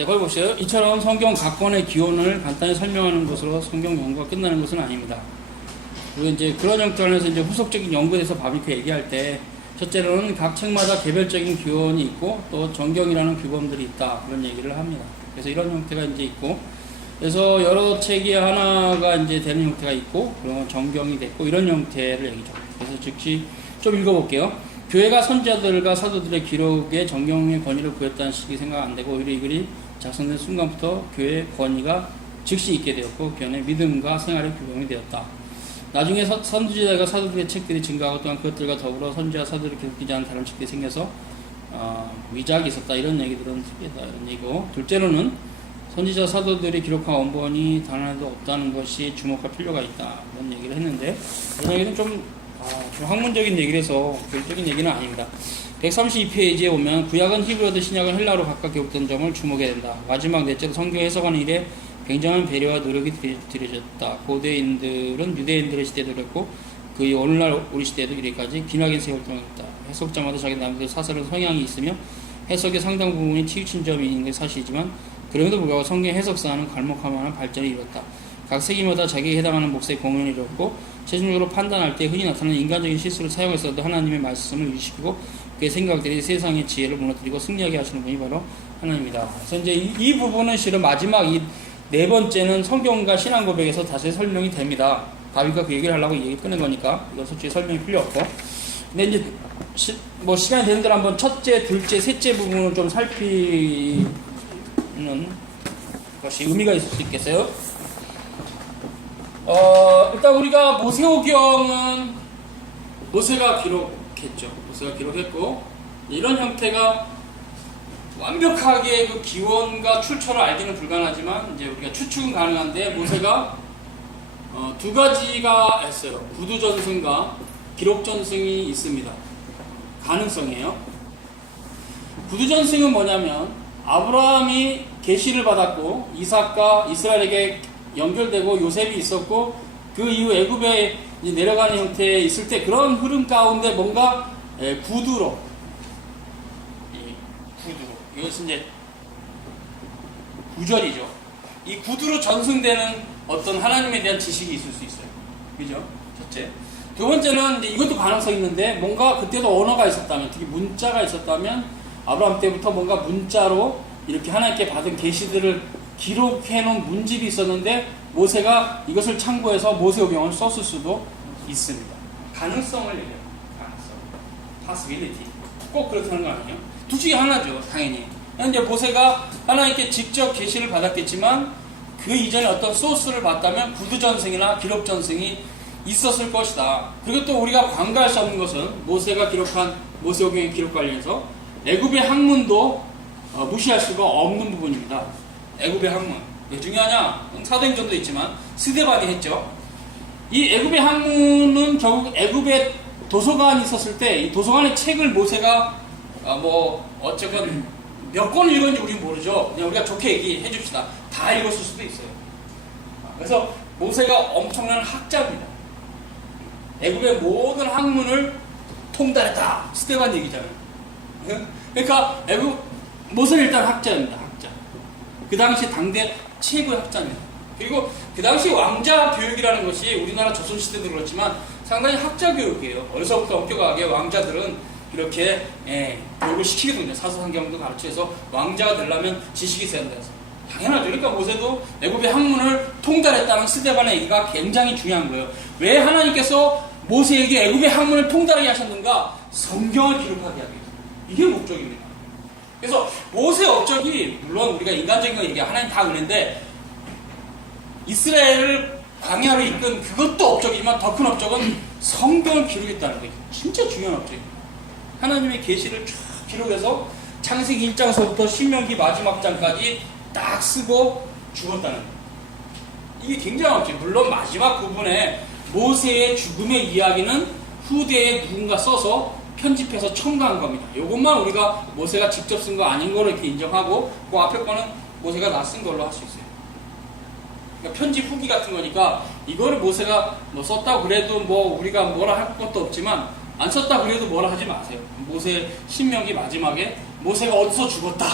네, 거기 보세요. 이처럼 성경 각 권의 기원을 간단히 설명하는 것으로 성경 연구가 끝나는 것은 아닙니다. 그리고 이제 그런 형태 안에서 이제 후속적인 연구에 대해서 바비크 얘기할 때, 첫째로는 각 책마다 개별적인 기원이 있고, 또 정경이라는 규범들이 있다. 그런 얘기를 합니다. 그래서 이런 형태가 이제 있고, 그래서 여러 책이 하나가 이제 되는 형태가 있고, 그러면 정경이 됐고, 이런 형태를 얘기죠. 그래서 즉시 좀 읽어볼게요. 교회가 선지자들과 사도들의 기록에 정경의 권위를 구했다는 식이 생각 안 되고, 오히려 이 글이 작성된 순간부터 교회의 권위가 즉시 있게 되었고, 교회의 믿음과 생활의 규범이 되었다. 나중에 선지자들과 사도들의 책들이 증가하고, 또한 그것들과 더불어 선지자 사도들이 기록되지 않은 다른 책들이 생겨서 위작이 있었다. 이런 얘기들은 특이하다. 이런 얘기고, 둘째로는 선지자 사도들이 기록한 원본이 단 하나도 없다는 것이 주목할 필요가 있다. 이런 얘기를 했는데, 이런 얘기는 좀 학문적인 얘기라서 교육적인 얘기는 아닙니다. 132페이지에 보면 구약은 히브리어도 신약은 헬라어로 각각 기록된 점을 주목해야 된다. 마지막 넷째로 성경 해석하는 일에 굉장한 배려와 노력이 들여졌다. 고대인들은 유대인들의 시대도 그랬고 그의 오늘날 우리 시대에도 이래까지 기나긴 세월 동안 있다. 해석자마다 자기 나름대로 사설은 성향이 있으며 해석의 상당 부분이 치우친 점이 있는 게 사실이지만 그럼에도 불구하고 성경 해석사는 갈목할 만한 발전을 이뤘다. 각 세기마다 자기에 해당하는 몫의 공헌을 이뤘고 최종적으로 판단할 때 흔히 나타나는 인간적인 실수를 사용해서도 하나님의 말씀을 유지시키고 그의 생각들이 세상의 지혜를 무너뜨리고 승리하게 하시는 분이 바로 하나님이다. 그래서 이제 이 부분은 실은 마지막 이 네 번째는 성경과 신앙 고백에서 다시 설명이 됩니다. 다윗과 그 얘기를 하려고 얘기 꺼낸 거니까 이건 솔직히 설명이 필요 없고. 근데 이제 시간이 되는 대로 한번 첫째, 둘째, 셋째 부분을 좀 살피는 것이 의미가 있을 수 있겠어요. 일단 우리가 모세오경은 모세가 기록했죠. 모세가 기록했고 이런 형태가 완벽하게 그 기원과 출처를 알기는 불가능하지만 이제 우리가 추측은 가능한데 모세가 두 가지가 했어요. 구두전승과 기록전승이 있습니다. 가능성이에요. 구두전승은 뭐냐면 아브라함이 계시를 받았고 이삭과 이스라엘에게 연결되고 요셉이 있었고 그 이후 애굽에 내려가는 형태에 있을 때 그런 흐름 가운데 뭔가 구두로 이것은 이제 구절이죠. 이 구두로 전승되는 어떤 하나님에 대한 지식이 있을 수 있어요. 그죠? 첫째. 두 번째는 이제 이것도 가능성이 있는데 뭔가 그때도 언어가 있었다면 특히 문자가 있었다면 아브라함 때부터 뭔가 문자로 이렇게 하나님께 받은 계시들을 기록해 놓은 문집이 있었는데 모세가 이것을 참고해서 모세오경을 썼을 수도 있습니다. 가능성을 얘기해요. 가능성. possibility. 꼭 그렇다는 거 아니에요. 둘 중에 하나죠. 당연히. 그런데 모세가 하나님께 직접 계시를 받았겠지만 그 이전에 어떤 소스를 봤다면 구두전승이나 기록전승이 있었을 것이다. 그리고 또 우리가 관가할 수 없는 것은 모세가 기록한 모세오경의 기록 관련해서 애굽의 학문도 무시할 수가 없는 부분입니다. 애굽의 학문. 왜 중요하냐? 사도행전도 있지만 스데반이 했죠. 이 애굽의 학문은 결국 애굽에 도서관이 있었을 때 이 도서관의 책을 모세가 어쨌건 몇 권을 읽었는지 우리는 모르죠. 그냥 우리가 좋게 얘기해 줍시다. 다 읽었을 수도 있어요. 그래서 모세가 엄청난 학자입니다. 애굽의 모든 학문을 통달했다. 스데반 얘기잖아요. 그러니까 모세는 일단 학자입니다. 학자. 그 당시 당대 최고의 학자입니다. 그리고 그 당시 왕자 교육이라는 것이 우리나라 조선시대도 그렇지만 상당히 학자 교육이에요. 어려서부터 엄격하게 왕자들은 이렇게 교육을 시키거든요. 사서상경도 가르쳐서 왕자가 되려면 지식이 있어야 된다. 당연하죠. 그러니까 모세도 애굽의 학문을 통달했다는 스데반의 얘기가 굉장히 중요한 거예요. 왜 하나님께서 모세에게 애굽의 학문을 통달하게 하셨는가? 성경을 기록하게 하기 위해서. 이게 목적입니다. 그래서 모세의 업적이 물론 우리가 인간적인 거 얘기해 하나님 다 은혜인데 이스라엘을 광야로 이끈 그것도 업적이지만 더 큰 업적은 성경을 기록했다는 게 진짜 중요한 업적입니다. 하나님의 계시를 쫙 기록해서 창세기 1장서부터 신명기 마지막 장까지 딱 쓰고 죽었다는 거예요. 이게 굉장한 업적. 물론 마지막 부분에 모세의 죽음의 이야기는 후대에 누군가 써서 편집해서 첨가한 겁니다. 이것만 우리가 모세가 직접 쓴 거 아닌 거로 이렇게 인정하고 그 앞에 거는 모세가 다 쓴 걸로 할 수 있어요. 그러니까 편집 후기 같은 거니까 이거를 모세가 썼다고 그래도 우리가 뭐라 할 것도 없지만 안 썼다 그래도 뭐라 하지 마세요. 모세 신명기 마지막에 모세가 어디서 죽었다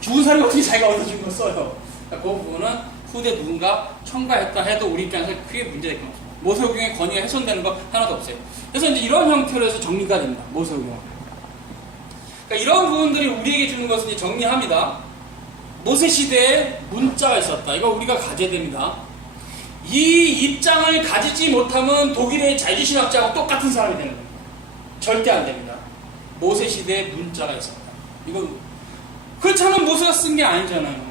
죽은 사람이 어떻게 자기가 얻어준 걸 써요? 그러니까 그 부분은 후대 누군가 첨가했다 해도 우리 입장에서 크게 문제될 건 없어요. 모세오경의 권위가 훼손되는 거 하나도 없어요. 그래서 이제 이런 형태로 해서 정리가 됩니다. 모세오경. 그러니까 이런 부분들이 우리에게 주는 것을 이제 정리합니다. 모세 시대에 문자가 있었다. 이거 우리가 가져야 됩니다. 이 입장을 가지지 못하면 독일의 자유신학자하고 똑같은 사람이 되는 겁니다. 절대 안 됩니다. 모세 시대에 문자가 있었다. 이건 그렇지 않으면 모세가 쓴 게 아니잖아요.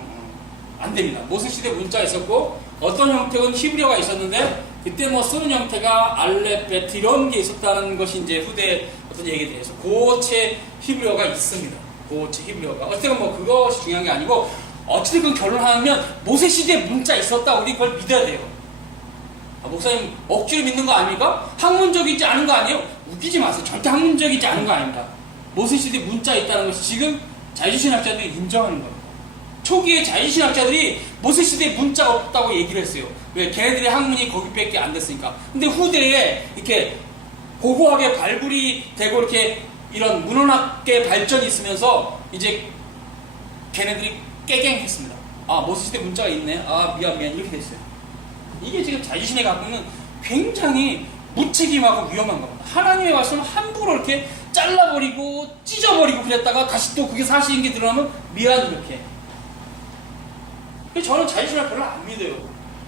안 됩니다. 모세 시대에 문자가 있었고 어떤 형태는 히브리어가 있었는데 그때 뭐 쓰는 형태가 알렙,베트 이런 게 있었다는 것이 이제 후대 어떤 얘기에 대해서 고체 히브리어가 있습니다. 고체 히브리어가 어쨌든 뭐 그것이 중요한 게 아니고 어쨌든 결론하면 모세 시대에 문자 있었다. 우리 그걸 믿어야 돼요. 목사님 억지로 믿는 거 아닙니까? 학문적이지 않은 거 아니에요? 웃기지 마세요. 절대 학문적이지 않은 거 아닙니다. 모세 시대에 문자 있다는 것이 지금 자유신학자들이 인정하는 겁니다. 초기에 자유신학자들이 모세 시대에 문자가 없다고 얘기를 했어요. 왜? 걔네들의 학문이 거기밖에 안 됐으니까. 근데 후대에 이렇게 고고하게 발굴이 되고 이렇게 이런 문헌학계 발전이 있으면서 이제 걔네들이 깨갱했습니다. 아, 모세 시대 문자가 있네. 아, 미안 이렇게 됐어요. 이게 지금 자유신이 갖고 있는 굉장히 무책임하고 위험한 겁니다. 하나님의 말씀을 함부로 이렇게 잘라버리고 찢어버리고 그랬다가 다시 또 그게 사실인 게 드러나면 미안 이렇게. 저는 자유신학 별로 안 믿어요.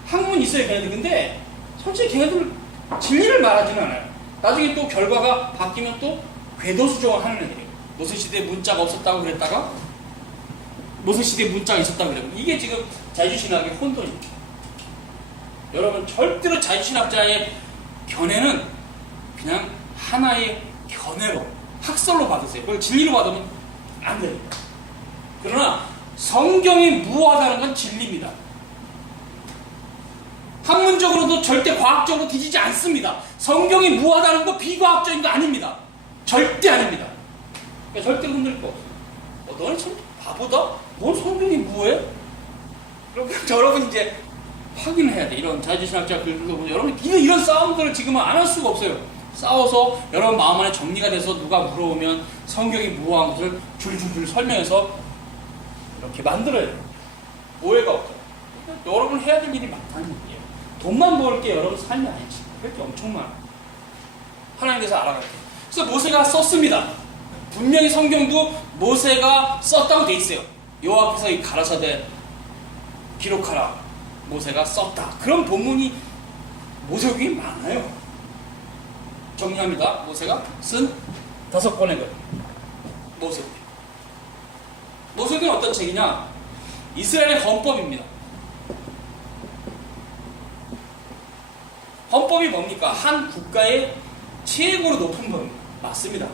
학문 있어요 걔네들. 근데 솔직히 걔네들 진리를 말하지는 않아요. 나중에 또 결과가 바뀌면 또 궤도수정을 하는 애들이에요. 모세시대에 문자가 없었다고 그랬다가 모세시대에 문자가 있었다고 그래요. 이게 지금 자유신학의 혼돈입니다. 여러분 절대로 자유신학자의 견해는 그냥 하나의 견해로 학설로 받으세요. 그걸 진리로 받으면 안 됩니다. 그러나 성경이 무효하다는 건 진리입니다. 학문적으로도 절대 과학적으로 뒤지지 않습니다. 성경이 무효하다는 거 비과학적인 거 아닙니다. 절대 아닙니다. 그러니까 절대로 흔들 거 없어요. 너는 참 바보다? 뭘 성경이 무효해? 여러분 이제 확인해야 돼. 이런 자유신학자 글들도 보면 여러분 이런 싸움들을 지금은 안 할 수가 없어요. 싸워서 여러분 마음 안에 정리가 돼서 누가 물어보면 성경이 무효한 것을 줄줄줄 설명해서 이렇게 만들어야 돼요. 오해가 없죠. 그러니까 여러분 해야 될 일이 많다는 얘기예요. 돈만 벌 게 여러분 삶이 아니지. 할 게 엄청 많아. 하나님에 대해서 알아가야 돼요. 그래서 모세가 썼습니다. 분명히 성경도 모세가 썼다고 돼 있어요. 여호와께서 이 가라사대 기록하라. 모세가 썼다. 그런 본문이 모세오경이 많아요. 정리합니다. 모세가 쓴 5권의 글. 모세오경. 모세오경이 어떤 책이냐? 이스라엘의 헌법입니다. 헌법이 뭡니까? 한 국가의 최고로 높은 법입니다. 맞습니다.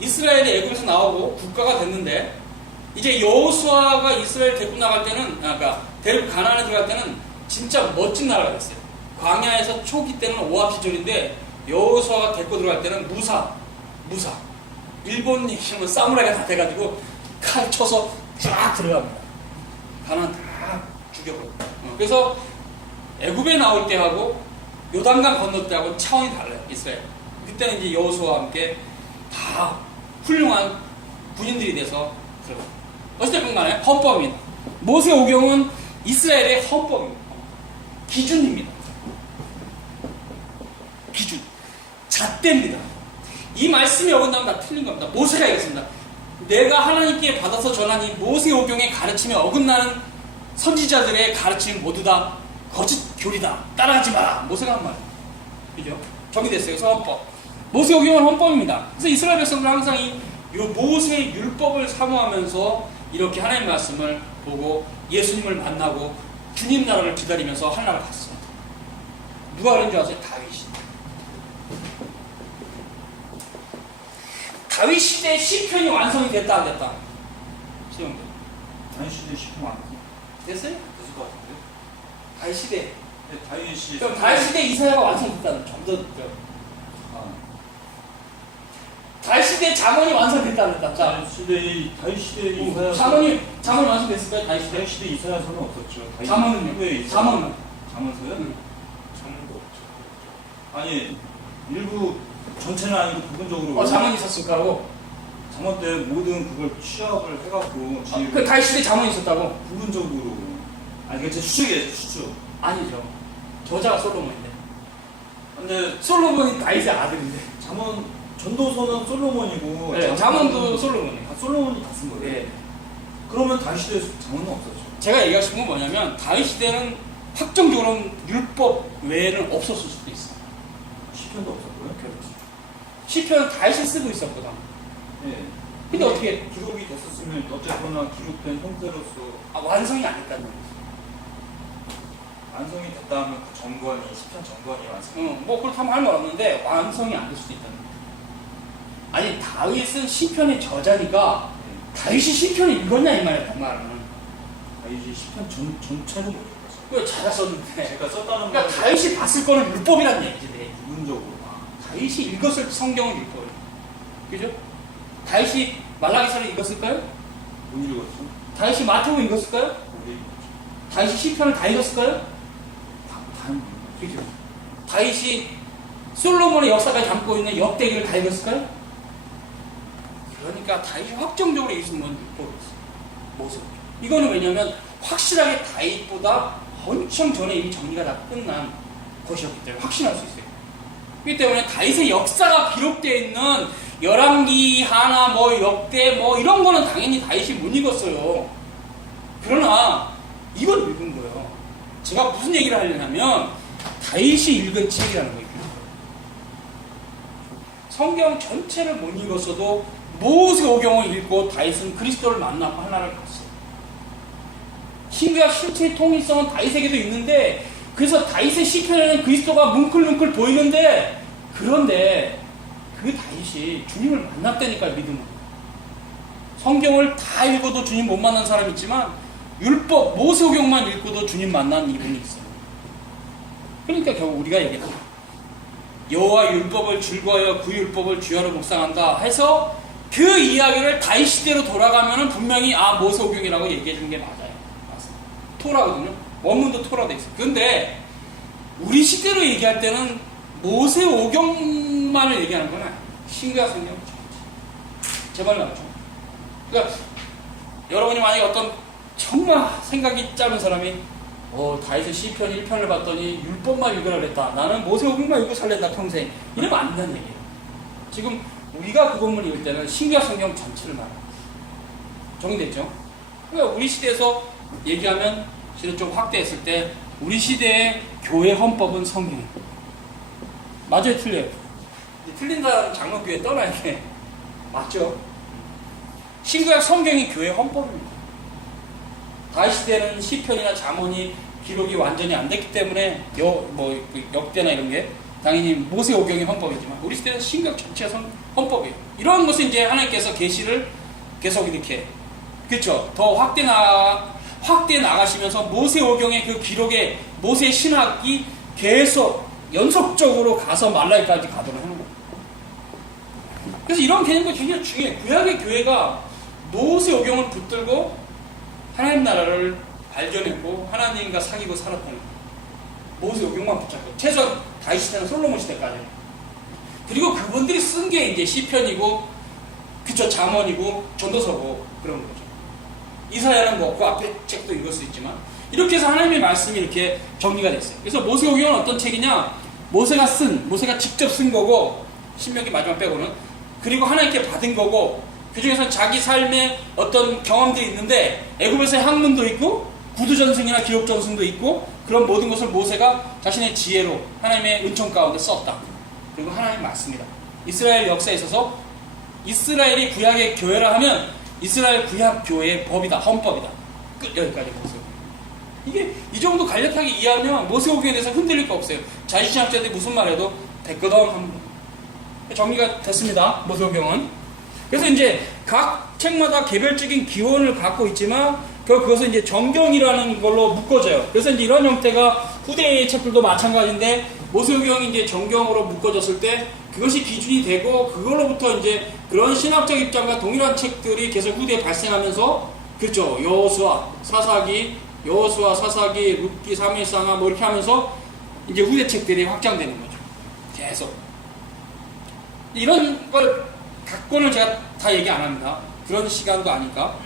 이스라엘이 애굽에서 나오고 국가가 됐는데 이제 여호수아가 이스라엘 데리고 나갈 때는 그러니까 데리고 가나안에 들어갈 때는 진짜 멋진 나라가 됐어요. 광야에서 초기 때는 오합지졸인데 여호수아가 데리고 들어갈 때는 무사. 일본 얘기하면 사무라이가 다 돼가지고 칼 쳐서 쫙 들어갑니다. 가나안 다 죽여버려. 그래서 애굽에 나올 때하고 요단강 건널 때하고 차원이 달라요. 이스라엘. 그때는 이제 여호수아와 함께 다 훌륭한 군인들이 돼서 들어갑니다. 어쨌든 간에 헌법입니다. 모세오경은 이스라엘의 헌법입니다. 기준입니다. 기준. 잣대입니다. 이 말씀이 어긋나면 다 틀린 겁니다. 모세가 얘기했습니다. 내가 하나님께 받아서 전한 이 모세오경의 가르침에 어긋나는 선지자들의 가르침 모두 다 거짓 교리다. 따라하지 마라. 모세가 한 말이에요. 그죠? 정리됐어요. 그래서 헌법. 모세오경은 헌법입니다. 그래서 이스라엘 백성들은 항상 이 모세의 율법을 사모하면서 이렇게 하나님의 말씀을 보고 예수님을 만나고 주님 나라를 기다리면서 하나님을 갔습니다. 누가 그런 줄 아세요? 다윗이. 다윗 시대의 시편이 완성이 됐다 안 됐다? 시험들. 다윗 시대 시편 안 됐어요? 됐을 것 같은데. 다윗 시대. 네, 다윗 시대. 그럼 다윗 시대 이사야가 완성됐다는 점더 다윗 시대 잠언이 완성됐다는 자. 다윗 시대 이사야. 잠언 완성됐을까요? 다윗 시대. 다윗 시대 이사야서는 없었죠. 잠언은요? 왜 잠언은? 잠언서요? 잠언도 없죠. 아니 일부 전체는 아니고 부분적으로. 잠언이 있었을까고? 잠언 때 모든 그걸 취합을 해갖고 그 다윗 시대 잠언이 있었다고? 부분적으로. 아니 그게 제 추측이에요, 추측. 아니죠. 저자가 솔로몬인데. 근데 솔로몬이 다윗의 아들인데. 잠언 전도서는 솔로몬이고 네, 잠언도 솔로몬이에요. 다 솔로몬이 다 쓴 거예요. 네. 그러면 다윗 시대에 잠언은 없었죠. 제가 얘기하고 싶은 건 뭐냐면 다윗 시대는 확정적으로는 율법 외에는 없었을 수도 있어요. 시편도 없었고요. 시편은 다윗이 쓰고 있었거든. 네. 근데 어떻게 기록이 됐었으면 어쨌거나 기록된 형태로서 완성이 안 됐다는 거지. 완성이 됐다 하면 그 정권이 시편 정권이 완성. 뭐 그렇다면 할 말 없는데 완성이 안 될 수도 있다는 거지. 아니 다윗은 시편의 저자니까 다윗이 시편을 읽었냐 이 말이야 그 말은. 다윗이 시편 전체는 못 읽었어요. 왜 자기가 썼는데. 제가 썼다는 그러니까 거는 다윗이 봤을 거는 율법이라는 얘기지. 내. 부분적으로. 다윗이 읽었을 성경은 율법이에요. 그죠? 다윗이 말라기서를 읽었을까요? 못 읽었죠. 다윗이 마태복음 읽었을까요? 못 읽었죠. 다윗이 시편을 다 읽었을까요? 다 그죠? 다윗이 솔로몬의 역사까지 담고 있는 역대기를 다 읽었을까요? 그러니까 다윗이 확정적으로 읽은 건 율법이었어요. 모습. 이거는 왜냐면 확실하게 다윗보다 엄청 전에 이미 정리가 다 끝난 것이었기 때문에 확신할 수 있어요. 그렇기 때문에 다윗의 역사가 기록되어 있는 열왕기, 하나, 뭐 역대, 뭐 이런 거는 당연히 다윗이 못 읽었어요. 그러나 이건 읽은 거예요. 제가 무슨 얘기를 하려냐면 다윗이 읽은 책이라는 거예요. 성경 전체를 못 읽었어도 모세오경을 읽고 다윗은 그리스도를 만나고 하나를 봤어요. 신구약 실체의 통일성은 다윗에게도 있는데 그래서 다윗의 시편에는 그리스도가 뭉클뭉클 보이는데 그런데 그 다윗이 주님을 만났다니까요. 믿음은. 성경을 다 읽어도 주님 못 만난 사람이 있지만 율법 모세오경만 읽고도 주님 만난 이분이 있어요. 그러니까 결국 우리가 얘기했죠. 여호와 율법을 즐거워하여 그 율법을 주야로 묵상한다 해서 그 이야기를 다윗 시대로 돌아가면은 분명히 모세오경이라고 얘기해 주는 게 맞아요. 맞습니다. 토라거든요. 원문도 토라 돼 있어요. 근데 우리 시대로 얘기할 때는 모세오경만을 얘기하는 건 아니에요. 신구약 성경 제발 나오죠. 그러니까 여러분이 만약에 어떤 정말 생각이 짧은 사람이 다윗의 시편 1편을 봤더니 율법만 읽으라 그랬다. 나는 모세오경만 읽고 살랬다 평생. 이러면 안 된다는 얘기예요. 지금 우리가 그 본문을 읽을 때는 신구약 성경 전체를 말합니다. 정리됐죠? 그러니까 우리 시대에서 얘기하면 실은 좀 확대했을 때 우리 시대의 교회 헌법은 성경이에요. 맞아요, 틀려요? 틀린 사람은 장로교회 떠나야 돼. 맞죠? 신구약 성경이 교회 헌법입니다. 다윗 시대는 시편이나 잠언이 기록이 완전히 안 됐기 때문에 역대나 이런 게 당연히 모세오경의 헌법이지만 우리 시대는 신구약 전체가 헌법이에요. 이런 것을 이제 하나님께서 계시를 계속 이렇게 그렇죠. 더 확대 나가시면서 모세오경의 그 기록에 모세 신학이 계속 연속적으로 가서 말라기까지 가도록 하는 거예요. 그래서 이런 개념도 굉장히 중요해요. 구약의 교회가 모세오경을 붙들고 하나님 나라를 발견했고 하나님과 사귀고 살았다는 거예요. 모세오경만 붙잡고 최소한 다윗 시대나 솔로몬 시대까지. 그리고 그분들이 쓴 게 이제 시편이고 그쵸 잠언이고 전도서고 그런 거죠. 이사야는 그 앞에 책도 읽을 수 있지만 이렇게 해서 하나님의 말씀이 이렇게 정리가 됐어요. 그래서 모세오경은 어떤 책이냐? 모세가 직접 쓴 거고 신명기 마지막 빼고는 그리고 하나님께 받은 거고 그 중에서 자기 삶의 어떤 경험들이 있는데 애굽에서의 학문도 있고 구두전승이나 기록전승도 있고 그런 모든 것을 모세가 자신의 지혜로 하나님의 은총 가운데 썼다. 그리고 하나님의 말씀이다. 이스라엘 역사에 있어서 이스라엘이 구약의 교회라 하면 이스라엘 구약 교회의 법이다. 헌법이다. 끝. 여기까지 보세요. 이게 이 정도 간략하게 이해하면 모세오경에 대해서 흔들릴 거 없어요. 자유신학자들이 무슨 말해도 됐거든 합니다. 정리가 됐습니다. 모세오경은. 그래서 이제 각 책마다 개별적인 기원을 갖고 있지만 그것은 이제 정경이라는 걸로 묶어져요. 그래서 이제 이런 형태가 후대의 책들도 마찬가지인데 모세오경이 이제 정경으로 묶어졌을 때 그것이 기준이 되고 그걸로부터 이제 그런 신학적 입장과 동일한 책들이 계속 후대에 발생하면서 그렇죠. 여호수아, 사사기, 룻기, 사무엘상하 뭐 이렇게 하면서 이제 후대 책들이 확장되는 거죠. 계속 이런 걸 각권을 제가 다 얘기 안 합니다. 그런 시간도 아니까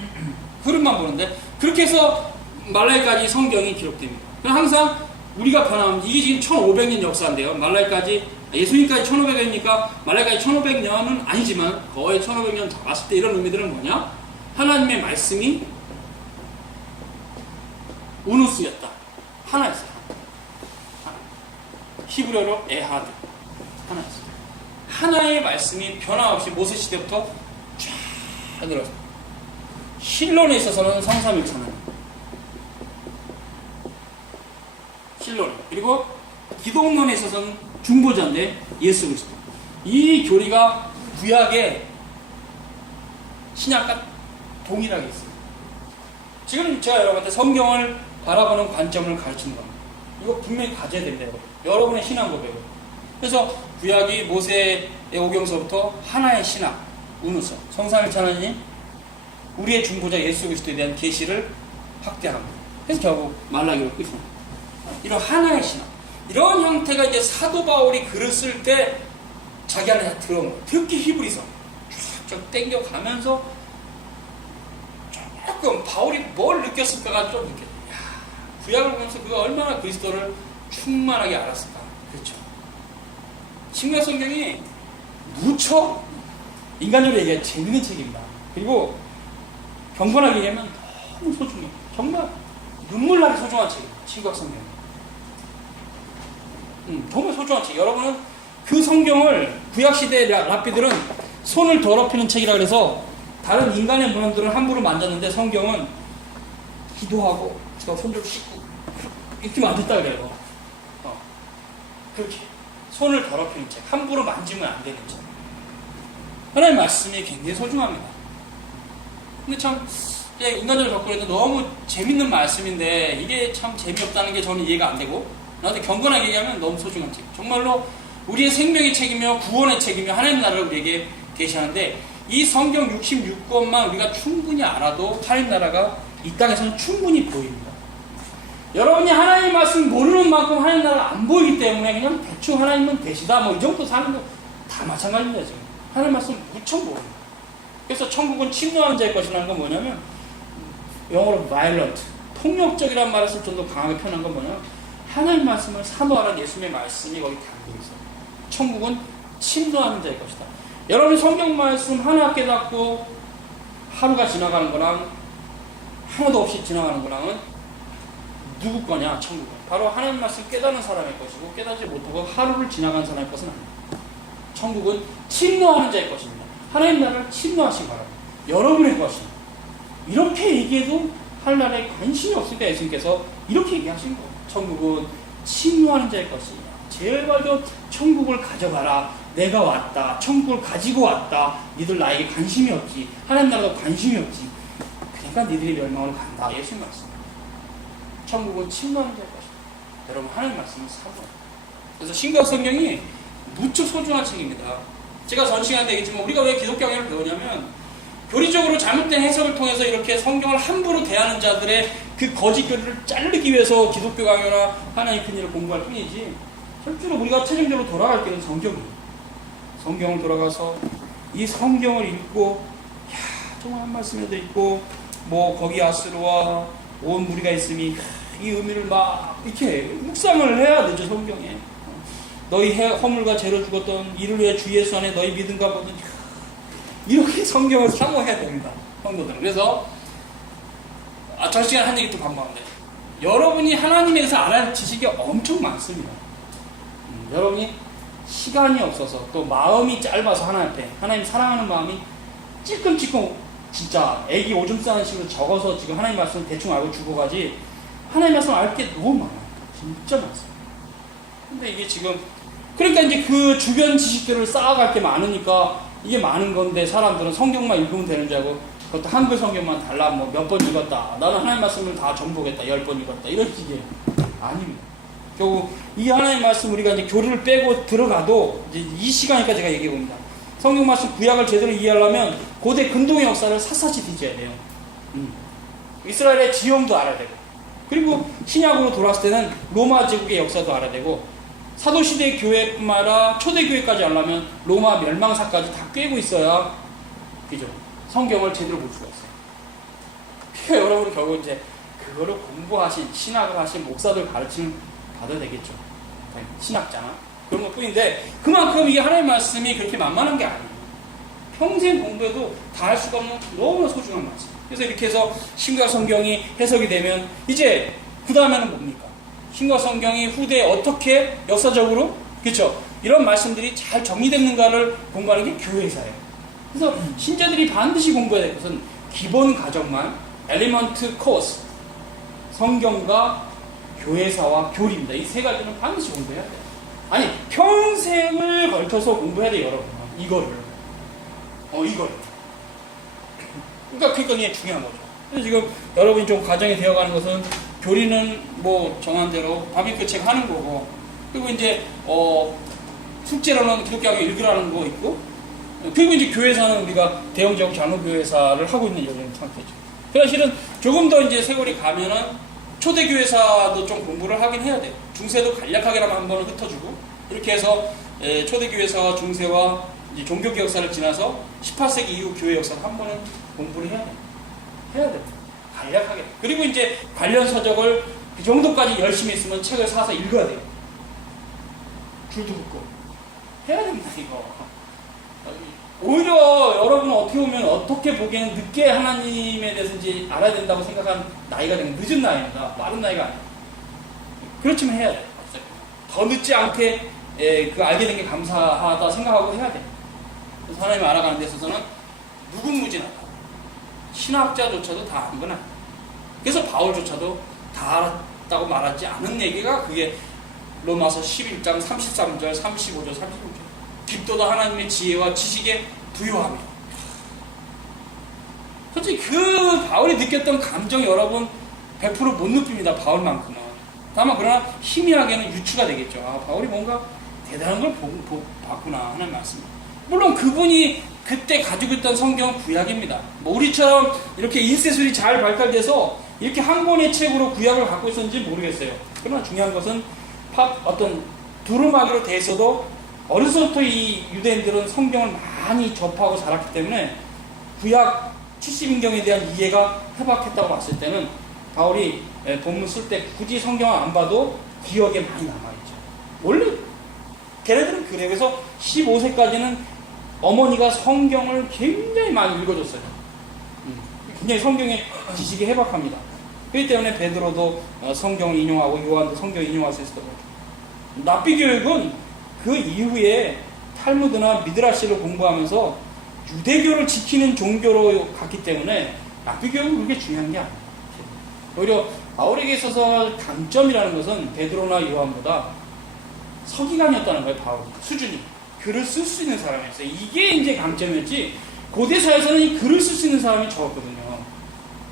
흐름만 보는데 그렇게 해서 말라기까지 성경이 기록됩니다. 그럼 항상 우리가 변함 이게 지금 1500년 역사인데요. 말라기까지 예수님까지 1500년이니까 말라기까지 1500년은 아니지만 거의 1500년 다 봤을 때 이런 의미들은 뭐냐? 하나님의 말씀이 우누스였다. 하나였어요. 히브리어로 에하드. 하나였어요. 하나의 말씀이 변함없이 모세 시대부터 쫙 늘었어요. 실론에 있어서는 성삼일천은 실론 그리고 기독론에 있어서는 중보자인데 예수 그리스도. 이 교리가 구약의 신약과 동일하게 있어요. 지금 제가 여러분한테 성경을 바라보는 관점을 가르치는 겁니다. 이거 분명히 가져야 됩니다. 여러분의 신앙 고백을. 그래서 구약이 모세의 오경서부터 하나의 신학, 우누서, 성삼일천 하나님, 우리의 중보자 예수 그리스도에 대한 계시를 확대합니다. 그래서 결국 말라기로 끝입니다. 이런 하나의 신학, 이런 형태가 이제 사도 바울이 글을 쓸 때 자기 안에 다 들어온 거예요. 특히 히브리서 쫙쫙 땡겨가면서 조금 바울이 뭘 느꼈을까가 좀 느껴요. 구약을 보면서 그가 얼마나 그리스도를 충만하게 알았을까. 그렇죠. 신약 성경이 무척 인간적으로 얘기하면 재밌는 책입니다. 그리고 경건하게 얘기하면 너무 소중해요. 정말 눈물나게 소중한 책입니다. 신약 성경. 정말 소중한 책. 여러분은 그 성경을 구약시대 랍비들은 손을 더럽히는 책이라 그래서 다른 인간의 문헌들은 함부로 만졌는데 성경은 기도하고 제가 손좀 씻고 이렇게 만졌다 그래요. 그렇게 손을 더럽히는 책, 함부로 만지면 안 되는 책. 하나님의 말씀이 굉장히 소중합니다. 근데 참 인간적으로 접근해도 너무 재밌는 말씀인데 이게 참 재미없다는 게 저는 이해가 안 되고 나한테 경건하게 얘기하면 너무 소중한 책. 정말로 우리의 생명의 책이며 구원의 책이며 하나님 나라를 우리에게 계시하는데 이 성경 66권만 우리가 충분히 알아도 하나님 나라가 이 땅에서는 충분히 보입니다. 여러분이 하나님 말씀 모르는 만큼 하나님 나라가 안 보이기 때문에 그냥 대충 하나님은 계시다 뭐 이 정도 사는 거 다 마찬가지입니다. 지금 하나님 말씀 무척 모릅니다. 그래서 천국은 침노하는 자의 것이라는 건 뭐냐면 영어로 violent, 폭력적이라는 말을 쓸 정도로 강하게 표현한 건 뭐냐면 하나님 말씀을 산호하라는 예수님의 말씀이 거기 담겨 있어요. 천국은 침노하는 자의 것이다. 여러분이 성경 말씀 하나 깨닫고 하루가 지나가는 거랑 하나도 없이 지나가는 거랑은 누구 거냐? 천국은 바로 하나님 말씀 깨닫는 사람의 것이고 깨닫지 못하고 하루를 지나간 사람의 것은 아닙니다. 천국은 침노하는 자의 것입니다. 하나님 나라를 침노하시기 바랍니다. 여러분의 것입니다. 이렇게 얘기해도 하나님 나라에 관심이 없으니까 예수님께서 이렇게 얘기하신 거예요. 천국은 침노하는 자의 것이냐. 제발 좀 천국을 가져가라. 내가 왔다. 천국을 가지고 왔다. 니들 나에게 관심이 없지. 하나님 나라도 관심이 없지. 그러니까 니들이 멸망으로 간다. 예수님 말씀. 천국은 침노하는 자의 것이다. 여러분 하나님 말씀은 사고. 그래서 신약 성경이 무척 소중한 책입니다. 제가 전 시간에 얘기했지만 우리가 왜 기독교 강의를 배우냐면 교리적으로 잘못된 해석을 통해서 이렇게 성경을 함부로 대하는 자들의 그 거짓 교리를 자르기 위해서 기독교 강요나 하나의 큰 일을 공부할 뿐이지 실제로 우리가 최종적으로 돌아갈 길은 성경이에요. 성경을 돌아가서 이 성경을 읽고 정말 한 말씀에도 있고 뭐 거기 아스로와 온 무리가 있음이 이 의미를 막 이렇게 묵상을 해야 되죠. 성경에 너희 허물과 죄로 죽었던 이를 위해 주 예수 안에 너희 믿음과 모든 이렇게 성경을 사모해야 됩니다. 성도들은. 그래서 전 시간에 한 얘기 또 반복합니다. 여러분이 하나님에 대해서 알아야 할 지식이 엄청 많습니다. 여러분이 시간이 없어서 또 마음이 짧아서 하나님 사랑하는 마음이 찔끔찔끔 진짜 애기 오줌 싸는 식으로 적어서 지금 하나님 말씀을 대충 알고 죽어가지 하나님 말씀 알 게 너무 많아요. 진짜 많습니다. 근데 이게 지금 그러니까 이제 그 주변 지식들을 쌓아갈 게 많으니까 이게 많은 건데 사람들은 성경만 읽으면 되는 줄 알고 그것도 한글 성경만 달라 뭐 몇 번 읽었다. 나는 하나님 말씀을 다 전보겠다. 10번 읽었다. 이런 식이에요. 아닙니다. 결국 이 하나님 말씀 우리가 이제 교리를 빼고 들어가도 이제 이 시간이니까 제가 얘기해 봅니다. 성경 말씀 구약을 제대로 이해하려면 고대 근동의 역사를 샅샅이 뒤져야 돼요. 이스라엘의 지형도 알아야 되고 그리고 신약으로 돌아왔을 때는 로마 제국의 역사도 알아야 되고 사도시대 교회뿐만 아니라 초대교회까지 하려면 로마 멸망사까지 다 꿰고 있어야, 그죠? 성경을 제대로 볼 수가 있어요. 그러니까 여러분 결국 이제 그거를 공부하신, 신학을 하신 목사들 가르치는 받아야 되겠죠. 신학자나 그런 것 뿐인데, 그만큼 이 하나님의 말씀이 그렇게 만만한 게 아니에요. 평생 공부해도 다 할 수가 없는 너무나 소중한 말씀. 그래서 이렇게 해서 신과 성경이 해석이 되면, 이제 그 다음에는 뭡니까? 신과 성경이 후대에 어떻게 역사적으로, 그렇죠? 이런 말씀들이 잘 정리됐는가를 공부하는 게 교회사예요. 그래서 신자들이 반드시 공부해야 될 것은 기본 과정만, 엘리먼트 코스, 성경과 교회사와 교리입니다. 이 세 가지는 반드시 공부해야 돼요. 아니, 평생을 걸쳐서 공부해야 돼요, 여러분. 이거를. 그러니까 이게 중요한 거죠. 그래서 지금 여러분이 좀 과정이 되어가는 것은, 교리는 뭐 정한 대로 바비크 책 하는 거고, 그리고 이제 숙제로는 기독교하게 읽으라는 거 있고, 그리고 이제 교회사는 우리가 대형적 장로교회사를 하고 있는 여전 상태죠. 그래서 실은 조금 더 이제 세월이 가면은 초대교회사도 좀 공부를 하긴 해야 돼요. 중세도 간략하게라도 한 번은 흩어주고, 이렇게 해서 초대교회사와 중세와 이제 종교개혁사를 지나서 18세기 이후 교회 역사를 한 번은 공부를 해야 돼요. 해야 돼요. 간략하게. 그리고 이제 관련 서적을 그 정도까지 열심히 했으면 책을 사서 읽어야 돼요. 줄도 긋고. 해야 됩니다, 이거. 오히려 여러분은 어떻게 보면, 어떻게 보기에는 늦게 하나님에 대해서 이제 알아야 된다고 생각한 나이가 되면 늦은 나이입니다. 빠른 나이가 아니에요. 그렇지만 해야 돼요. 더 늦지 않게 그 알게 된 게 감사하다 생각하고 해야 돼요. 그래서 하나님을 알아가는 데 있어서는 무궁무진하다. 신학자조차도 다 한 건 아니에요. 그래서 바울조차도 다 알았다고 말하지 않은 얘기가 그게 로마서 11장 33절, 35절, 36절. 깊도다 하나님의 지혜와 지식의 부요함이. 솔직히 그 바울이 느꼈던 감정 여러분 100% 못 느낍니다. 바울만큼은. 다만 그러나 희미하게는 유추가 되겠죠. 아, 바울이 뭔가 대단한 걸 봤구나 하는 말씀. 물론 그분이 그때 가지고 있던 성경은 구약입니다. 뭐 우리처럼 이렇게 인쇄술이 잘 발달돼서 이렇게 한 권의 책으로 구약을 갖고 있었는지 모르겠어요. 그러나 중요한 것은 어떤 두루마기로 돼 있어도 어려서부터 이 유대인들은 성경을 많이 접하고 자랐기 때문에 구약 70인경에 대한 이해가 해박했다고 봤을 때는 바울이 본문 쓸 때 굳이 성경을 안 봐도 기억에 많이 남아있죠. 원래 걔네들은 그래요. 그래서 15세까지는 어머니가 성경을 굉장히 많이 읽어줬어요. 굉장히 성경의 지식이 해박합니다. 그렇기 때문에 베드로도 성경을 인용하고 요한도 성경을 인용할 수 있었던 거죠. 랍비 교육은 그 이후에 탈무드나 미드라시를 공부하면서 유대교를 지키는 종교로 갔기 때문에 랍비 교육은 그렇게 중요한 게 아니에요. 오히려 바울에게 있어서 강점이라는 것은 베드로나 요한보다 서기관이었다는 거예요. 바울 수준이. 글을 쓸 수 있는 사람이었어요. 이게 이제 강점이었지, 고대사에서는 이 글을 쓸 수 있는 사람이 적었거든요.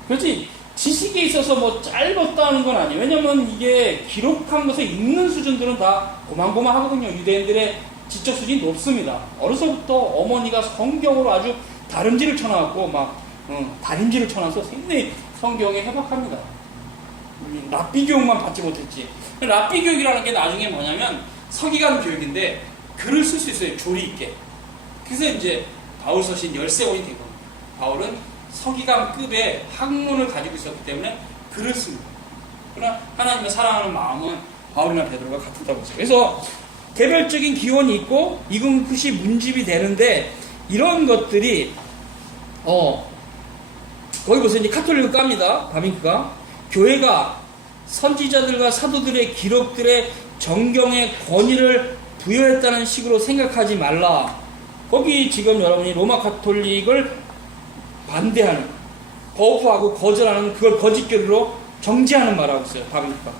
그렇지 지식에 있어서 뭐 짧았다는 건 아니에요. 왜냐면 이게 기록한 것을 읽는 수준들은 다 고만고만하거든요. 유대인들의 지적 수준이 높습니다. 어려서부터 어머니가 성경으로 아주 다림질을 쳐놔갖고 다림질을 쳐놔서 굉장히 성경에 해박합니다. 랍비 교육만 받지 못했지. 랍비 교육이라는 게 나중에 뭐냐면 서기관 교육인데 글을 쓸 수 있어요. 조리 있게. 그래서 이제 바울 서신 13권이 된 겁니다. 바울은 서기관급의 학문을 가지고 있었기 때문에 글을 씁니다. 그러나 하나님을 사랑하는 마음은 바울이나 베드로가 같았다고 했어요. 그래서 개별적인 기원이 있고 이건 끝이 문집이 되는데, 이런 것들이 거기 보세요. 이제 카톨릭을 깝니다. 바빙크가. 교회가 선지자들과 사도들의 기록들의 정경의 권위를 부여했다는 식으로 생각하지 말라. 거기 지금 여러분이 로마 카톨릭을 반대하는, 거부하고 거절하는 그걸 거짓교리로 정죄하는 말하고 있어요. 바빙크가.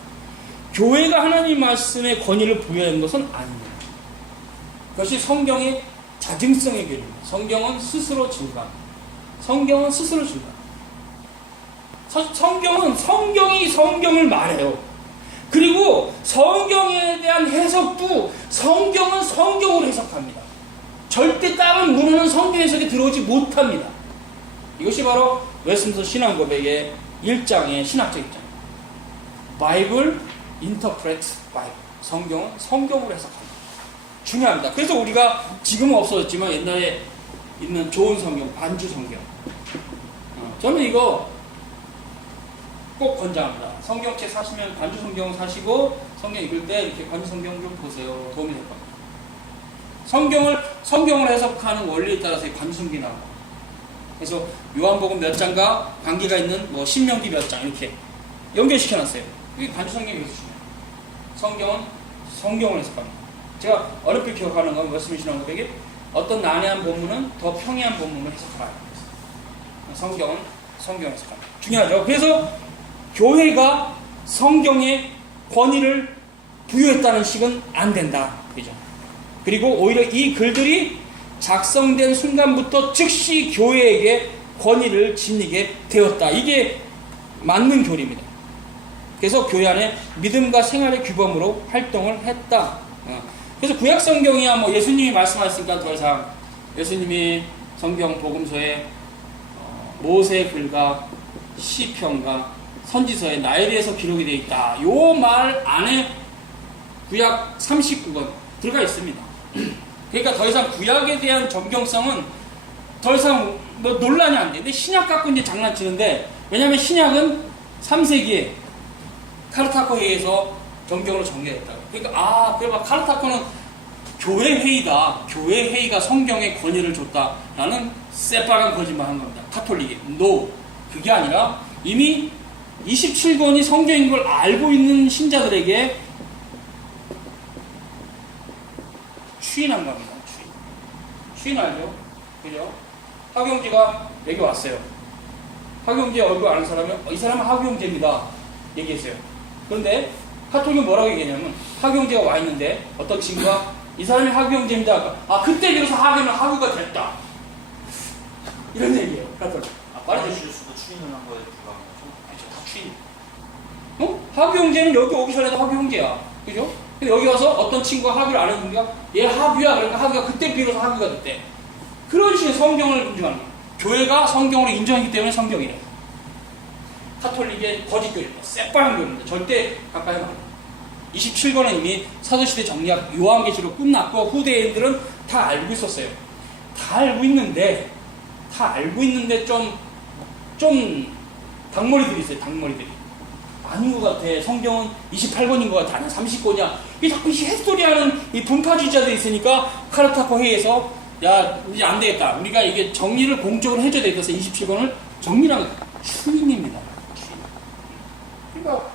교회가 하나님 말씀의 권위를 부여한 것은 아닙니다. 그것이 성경의 자증성의 교리입니다. 성경은 스스로 증거합니다. 성경은 스스로 증거합니다. 성경은 성경이 성경을 말해요. 그리고 성경에 대한 해석도 성경은 성경으로 해석합니다. 절대 다른 문헌은 성경 해석에 들어오지 못합니다. 이것이 바로 웨스민스터 신앙고백의 1장의 신학적 입장입니다. Bible interprets Bible. 성경은 성경으로 해석합니다. 중요합니다. 그래서 우리가 지금은 없어졌지만 옛날에 있는 좋은 성경, 반주 성경. 저는 이거 꼭 권장합니다. 성경책 사시면 반주 성경 사시고 성경 읽을 때 이렇게 반주 성경 좀 보세요. 도움이 될 겁니다. 성경을 해석하는 원리에 따라서 반주 성경이 나옵니다. 그래서 요한복음 몇 장과 관계가 있는 뭐 신명기 몇 장 이렇게 연결시켜놨어요. 이게 반주 성경이 그래서 중요해요. 성경은 성경을 해석합니다. 제가 어렵게 기억하는 건 웨스트민스터 왕국에게 어떤 난해한 본문은 더 평이한 본문을 해석하라. 성경은 성경 해석합니다. 중요하죠. 그래서 교회가 성경의 권위를 부여했다는 식은 안 된다. 그죠? 그리고 오히려 이 글들이 작성된 순간부터 즉시 교회에게 권위를 지니게 되었다. 이게 맞는 교리입니다. 그래서 교회 안에 믿음과 생활의 규범으로 활동을 했다. 그래서 구약 성경이야 뭐 예수님이 말씀하셨으니까 더 이상 예수님이 성경 복음서에 모세 글과 시편과 선지서에 나에 대해서 기록이 되어 있다. 요 말 안에 구약 39권 들어가 있습니다. 그러니까 더 이상 구약에 대한 정경성은 더 이상 뭐 논란이 안 돼. 근데 신약 갖고 이제 장난치는데 왜냐하면 신약은 3세기에 카르타코 회의에서 정경으로 정리했다. 그러니까 그래 봐 카르타코는 교회 회의다. 교회 회의가 성경에 권위를 줬다라는 새빨간 거짓말 한 겁니다. 카톨릭이. 그게 아니라 이미 27권이 성경인 걸 알고 있는 신자들에게 추인한 겁니다. 추인 알죠? 그죠? 하경재가 여기 왔어요. 하경재 얼굴 아는 사람은 이 사람은 하경재입니다. 얘기했어요. 그런데 카톨릭은 뭐라고 얘기했냐면 하경재가 와 있는데 어떤 친구가 이 사람이 하경재입니다. 그때 비로소 하교가 됐다. 이런 얘기예요. 카톨릭. 말해 주실 수도 추인을 한 거에 불과한 거죠? 다 추인. 하경재는 여기 오기 전에도 하경재야. 그죠? 근데 여기 와서 어떤 친구가 하교를 안 했는가? 얘 하교야. 그러니까 하교가 그때 비로소 하교가 됐대. 그런 식의 성경을 인정하는 거예요. 교회가 성경으로 인정했기 때문에 성경이래. 카톨릭의 거짓교리입니다. 새빨간 교리입니다. 절대 가까이 하면 안 돼요. 27권은 이미 사도시대 정리학 요한계시록 끝났고 후대인들은 다 알고 있었어요. 다 알고 있는데 좀 닭머리들이 있어요. 닭머리들이. 아닌 것 같아. 성경은 28권인 것 같아. 아니 30권이야. 이 자꾸 햇소리하는 이 분파주의자들이 있으니까 카르타코 회의에서 야 이제 안 되겠다. 우리가 이게 정리를 공적으로 해줘야 되겠다. 27권을 정리하는 추인입니다. 그러니까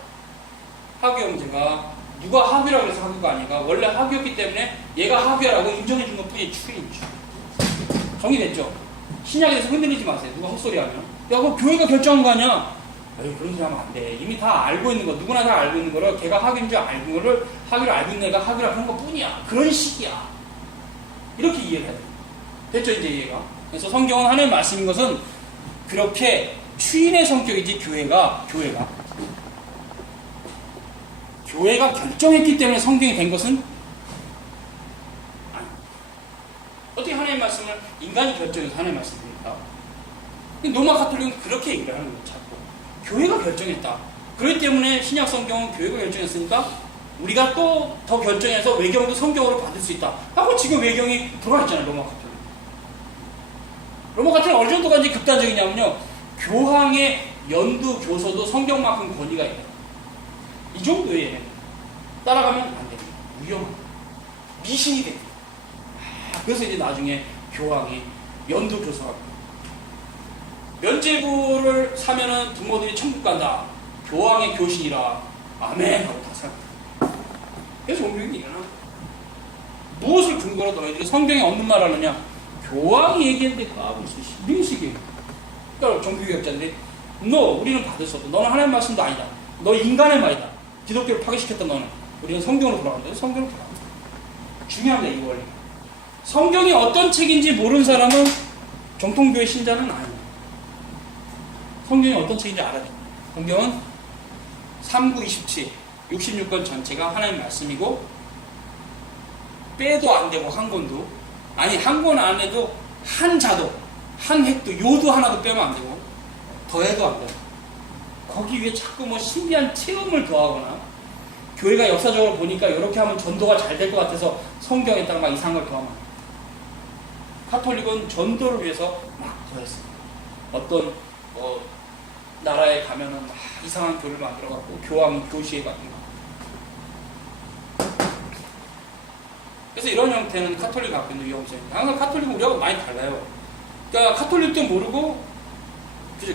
하교 형제가 누가 하교라고 해서 하교가 아니라 원래 하교였기 때문에 얘가 하교라고 인정해준 것뿐이 추인이죠. 정리됐죠? 신약에 대해서 흔들리지 마세요. 누가 헛소리하면 야 그거 교회가 결정한 거 아니야? 그런 소리 하면 안 돼. 이미 다 알고 있는 거, 누구나 다 알고 있는 거를 걔가 하교인 줄 알고 있는 거를 하교를 알고 있는 애가 하교라고 하는 것 뿐이야. 그런 식이야. 이렇게 이해를 해야 돼. 됐죠 이제 이해가? 그래서 성경은 하나님의 말씀인 것은 그렇게 추인의 성격이지 교회가 결정했기 때문에 성경이 된 것은 아니. 어떻게 하나님의 말씀을 인간이 결정해서 하나님의 말씀입니까? 로마 카톨릭은 그렇게 얘기를 하는 거예요. 자꾸 교회가 결정했다. 그렇기 때문에 신약 성경은 교회가 결정했으니까 우리가 또 더 결정해서 외경도 성경으로 받을 수 있다 하고 지금 외경이 들어와 있잖아요. 로마 카톨릭. 로마 카톨릭 어느 정도까지 극단적이냐면요, 교황의 연두 교서도 성경만큼 권위가 있다. 이 정도에 따라가면 안 됩니다. 위험합니다. 미신이 됩니다. 그래서 이제 나중에 교황이 연두 교서하고 면죄부를 사면은 부모들이 천국 간다. 교황의 교신이라 아멘 하고 다 삽니다. 그래서 종교행위 일어나. 무엇을 근거로 너희들이 성경에 없는 말 하느냐? 교황이 얘기했는데 까고 있어. 민식이. 그러니까 종교개혁자들이 우리는 받을 수 없다. 너는 하나님의 말씀도 아니다. 너 인간의 말이다. 기독교를 파괴시켰다 너는. 우리는 성경으로 돌아간다. 성경으로 돌아간다. 중요합니다. 이 원리. 성경이 어떤 책인지 모르는 사람은 정통교회 신자는 아닙니다. 성경이 어떤 책인지 알아야 됩니다. 성경은 3927 66권 전체가 하나님의 말씀이고 빼도 안 되고 한 권도 아니 한 권 안에도 한 자도 한 획도 요도 하나도 빼면 안 되고 더해도 안 돼요. 거기 위에 자꾸 뭐 신비한 체험을 더하거나 교회가 역사적으로 보니까 이렇게 하면 전도가 잘 될 것 같아서 성경에다가 막 이상한 걸 더하면 카톨릭은 전도를 위해서 막 더했습니다. 어떤 나라에 가면은 막 이상한 교를 만들어갖고 교황이 교시해 같은 거. 그래서 이런 형태는 카톨릭이 갖고 있는 위험성입니다. 항상 카톨릭은 우리하고 많이 달라요. 그러니까 카톨릭도 모르고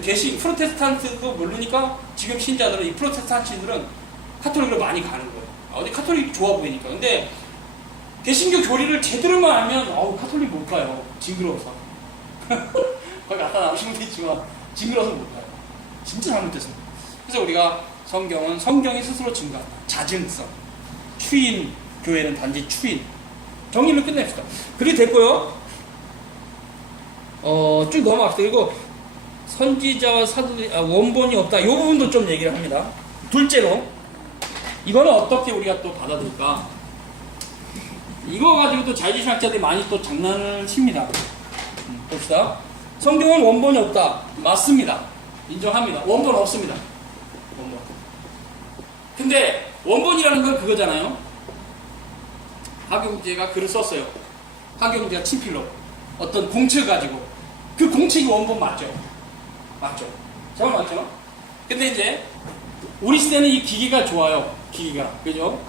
개신 프로테스탄트도 모르니까 지금 신자들은 이 프로테스탄트들은 카톨릭으로 많이 가는 거예요. 어디 카톨릭이 좋아 보이니까. 근데 개신교 교리를 제대로만 알면 카톨릭 못 가요. 징그러워서. 거기 갖다 놔주시면 되지만 징그러워서 못 가요. 진짜 잘못됐습니다. 그래서 우리가 성경이 스스로 증거한다. 자증성. 추인 교회는 단지 추인. 정리를 끝냅시다. 그리 됐고요. 쭉 넘어갑시다. 그리고 선지자와 사도들이 원본이 없다. 이 부분도 좀 얘기를 합니다. 둘째로 이거는 어떻게 우리가 또 받아들일까? 이거 가지고 또 자유주의학자들이 많이 또 장난을 칩니다. 봅시다. 성경은 원본이 없다. 맞습니다. 인정합니다. 원본 없습니다. 원본. 근데 원본이라는 건 그거잖아요. 하경제가 글을 썼어요. 하경제가 친필로 어떤 공책을 가지고 그 공책이 원본 맞죠? 맞죠? 정말 맞죠? 근데 이제 우리 시대는 이 기기가 좋아요. 기기가. 그죠?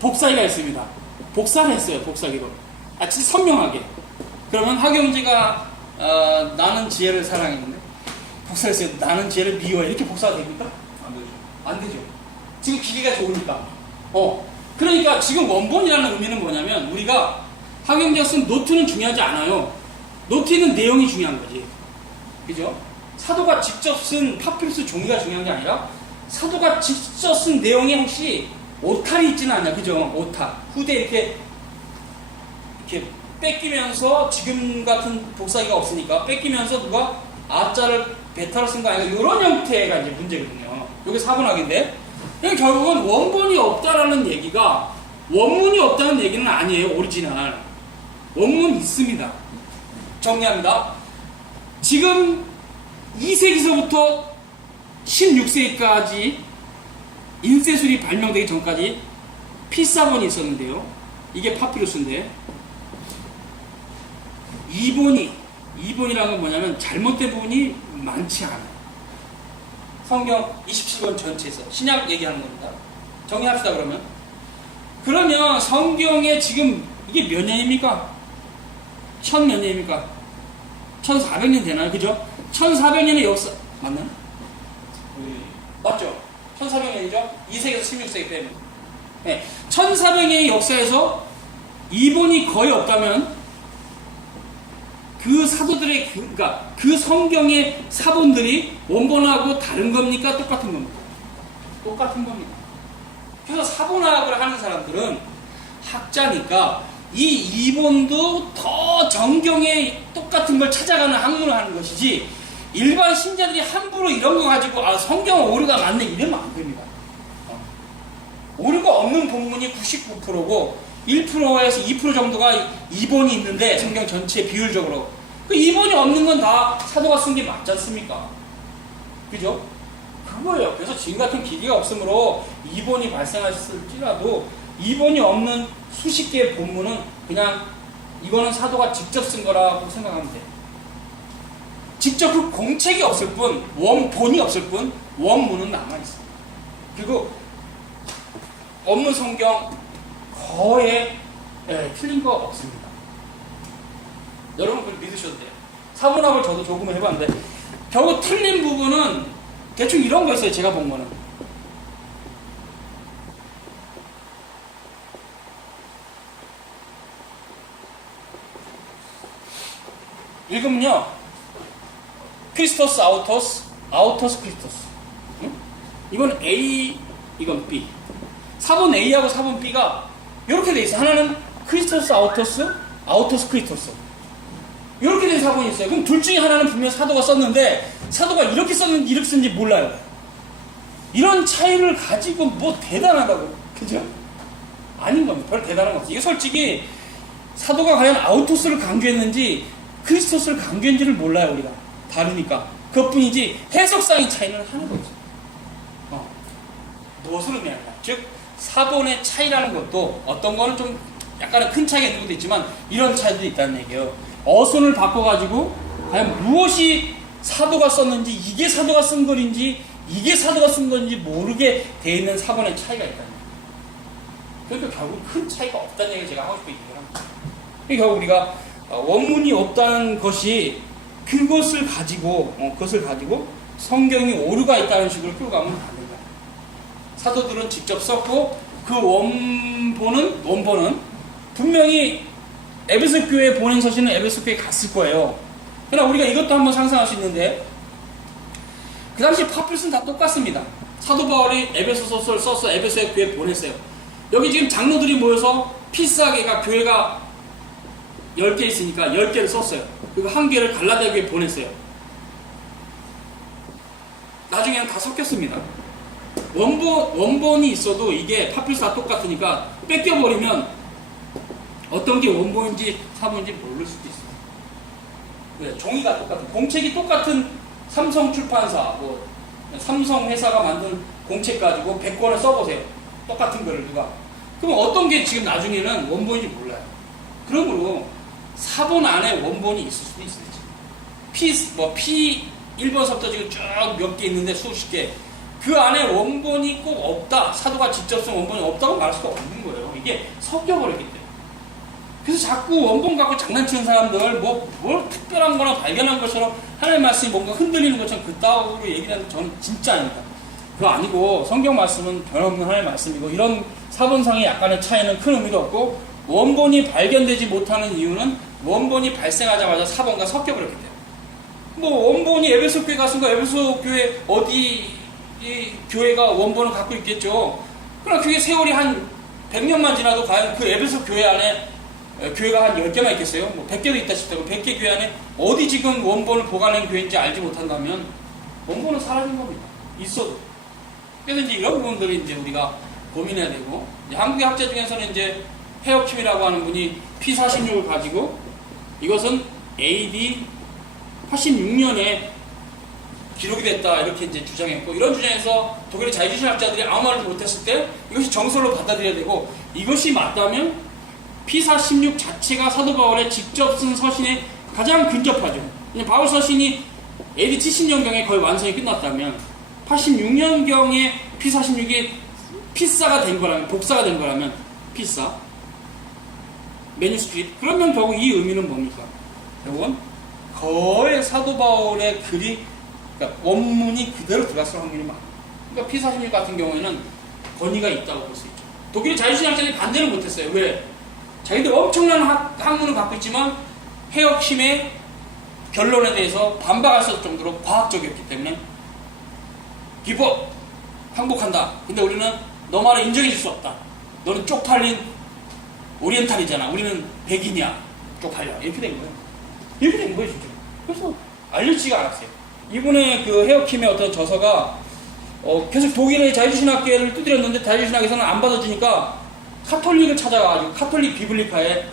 복사기가 있습니다. 복사를 했어요. 복사기로. 진짜 선명하게. 그러면 하경제가 나는 지혜를 사랑했는데 복사했어요. 나는 지혜를 미워해. 이렇게 복사가 됩니까? 안 되죠. 안 되죠. 지금 기계가 좋으니까. 그러니까 지금 원본이라는 의미는 뭐냐면 우리가 하경제가 쓴 노트는 중요하지 않아요. 노트에는 내용이 중요한 거지. 그죠? 사도가 직접 쓴 파피루스 종이가 중요한 게 아니라 사도가 직접 쓴 내용에 혹시 오탈이 있지는 않냐. 그죠? 오탈. 후대 이렇게 뺏기면서 지금 같은 복사기가 없으니까 뺏기면서 누가 아자를 베타를 쓴 거 아니야. 이런 형태가 이제 문제거든요. 이게 사본학인데 결국은 원본이 없다라는 얘기가 원문이 없다는 얘기는 아니에요. 오리지널. 원문은 있습니다. 정리합니다. 지금 2세기서부터 16세기까지 인쇄술이 발명되기 전까지 필사본이 있었는데요. 이게 파피루스인데 이본이라는 건 뭐냐면 잘못된 부분이 많지 않아요. 성경 27권 전체에서 신약 얘기하는 겁니다. 정리합시다. 그러면 성경에 지금 이게 몇 년입니까? 몇 년입니까? 1400년 되나요? 그죠? 1400년의 역사 맞나요? 맞죠? 1400년이죠? 2세기에서 16세기 때문에. 네. 1400년의 역사에서 이본이 거의 없다면 그 사도들의 그러니까 그 성경의 사본들이 원본하고 다른 겁니까? 똑같은 겁니까? 똑같은 겁니다. 그래서 사본학을 하는 사람들은 학자니까 이 이본도 더 정경에 똑같은 걸 찾아가는 학문을 하는 것이지 일반 신자들이 함부로 이런 거 가지고 성경은 오류가 많네 이러면 안 됩니다. 오류가 없는 본문이 99%고 1%에서 2% 정도가 이본이 있는데 성경 전체 비율적으로 그 이본이 없는 건 다 사도가 쓴 게 맞지 않습니까? 그죠? 그거예요. 그래서 지금 같은 기기가 없으므로 이본이 발생했을지라도 이본이 없는 수십 개의 본문은 그냥 이거는 사도가 직접 쓴 거라고 생각하면 돼요. 직접 그 공책이 없을 뿐, 원본이 없을 뿐, 원문은 남아있어요. 그리고 원문 성경 거의 틀린 거 없습니다. 여러분 그걸 믿으셔도 돼요. 사본학을 저도 조금 해봤는데 결국 틀린 부분은 대충 이런 거 있어요. 제가 본 거는 읽으면요 크리스토스 아우토스 크리스토스. 이건 A, 이건 B. 사본 A하고 사본 B가 이렇게 돼 있어요. 하나는 크리스토스 아우토스 크리스토스. 이렇게 된 사본이 있어요. 그럼 둘 중에 하나는 분명 사도가 썼는데 사도가 이렇게 썼는지 이렇게 썼는지 몰라요. 이런 차이를 가지고 뭐 대단하다고. 그죠? 아닌 겁니다. 별 대단한 거 없어요. 이게 솔직히 사도가 과연 아우토스를 강조했는지 크리스토스를 강조했는지를 몰라요. 우리가. 다르니까. 그것뿐이지 해석상의 차이는 하나도 없어요. 무엇을 의미하냐. 즉 사본의 차이라는 것도 어떤 거는 좀 약간의 큰 차이가 있는 것도 있지만 이런 차이도 있다는 얘기예요. 어순을 바꿔가지고 과연 무엇이 사도가 썼는지, 이게 사도가 쓴 글인지 이게 사도가 쓴 건지 모르게 돼 있는 사본의 차이가 있다는 얘기예요. 그러니까 결국 큰 차이가 없다는 얘기를 제가 하고 싶은 얘기를 합니다. 그러니까 결국 우리가 원문이 없다는 것이 그것을 가지고 성경이 오류가 있다는 식으로 끌고 가면 안 된다. 사도들은 직접 썼고 그 원본은 분명히 에베소 교회에 보낸 서신은 에베소 교회에 갔을 거예요. 그러나 우리가 이것도 한번 상상할 수 있는데 그 당시 파필스는 다 똑같습니다. 사도 바울이 에베소 소설을 써서 에베소의 교회에 보냈어요. 여기 지금 장로들이 모여서 피스하게가 교회가 10개 있으니까 10개를 썼어요. 그리고 한 개를 갈라디아 교회에 보냈어요. 나중에는 다 섞였습니다. 원본이 있어도 이게 파필스 다 똑같으니까 뺏겨버리면 어떤 게 원본인지 사본인지 모를 수도 있어요. 네, 종이가 똑같은, 공책이 똑같은 삼성 출판사, 삼성 회사가 만든 공책 가지고 100권을 써보세요. 똑같은 거를 누가. 그럼 어떤 게 지금 나중에는 원본인지 몰라요. 그러므로 사본 안에 원본이 있을 수도 있어요. P 1번서부터 지금 쭉 몇 개 있는데 수십 개. 그 안에 원본이 꼭 없다. 사도가 직접 쓴 원본이 없다고 말할 수가 없는 거예요. 이게 섞여버렸기 때문에. 그래서 자꾸 원본 갖고 장난치는 사람들, 뭘 특별한 거나 발견한 것처럼 하나님의 말씀이 뭔가 흔들리는 것처럼 그따위로 얘기를 하는 저는 진짜 아닙니다. 그거 아니고 성경 말씀은 변함없는 하나님의 말씀이고 이런 사본상의 약간의 차이는 큰 의미도 없고 원본이 발견되지 못하는 이유는 원본이 발생하자마자 사본과 섞여버렸기 때문에. 원본이 에베소 교회 갔으니까 에베소 교회 어디 이 교회가 원본을 갖고 있겠죠. 그러나 그게 세월이 한 100년만 지나도 과연 그 에베소 교회 안에 교회가 한 10개만 있겠어요? 100개도 있다 싶다고 100개 교회 안에 어디 지금 원본을 보관한 교회인지 알지 못한다면 원본은 사라진 겁니다. 있어도. 그래서 이제 이런 부분들이 이제 우리가 고민해야 되고, 한국의 학자 중에서는 이제 헤어킴이라고 하는 분이 P46을 가지고 이것은 AD 86년에 기록이 됐다 이렇게 이제 주장했고, 이런 주장에서 독일의 자유주의학자들이 아무 말도 못했을 때 이것이 정설로 받아들여야 되고, 이것이 맞다면 P46 자체가 사도 바울의 직접 쓴 서신에 가장 근접하죠. 바울 서신이 AD 70년경에 거의 완성이 끝났다면 86년경에 P46이 피사가 된 거라면, 복사가 된 거라면 피사 매뉴스크립트, 그러면 결국 이 의미는 뭡니까? 결국은 거의 사도 바울의 글이, 그러니까 원문이 그대로 들어갔을 확률이 많아요. 그러니까 P46 같은 경우에는 권위가 있다고 볼 수 있죠. 독일의 자유주의학자들이 반대를 못했어요. 왜? 자기들 엄청난 학문을 갖고 있지만 헤어킴의 결론에 대해서 반박할 수 있을 정도로 과학적이었기 때문에 기법 항복한다. 근데 우리는 너 말을 인정해 줄 수 없다. 너는 쪽팔린 오리엔탈이잖아. 우리는 백인이야. 쪽팔려. 이렇게 된 거예요. 이렇게 된 거예요, 진짜. 그래서 알려지지가 않았어요. 이분의 그 헤어킴의 어떤 저서가 계속 독일의 자유신학계를 두드렸는데 자유신학에서는 안 받아주니까 카톨릭을 찾아가지고 카톨릭 비블리카에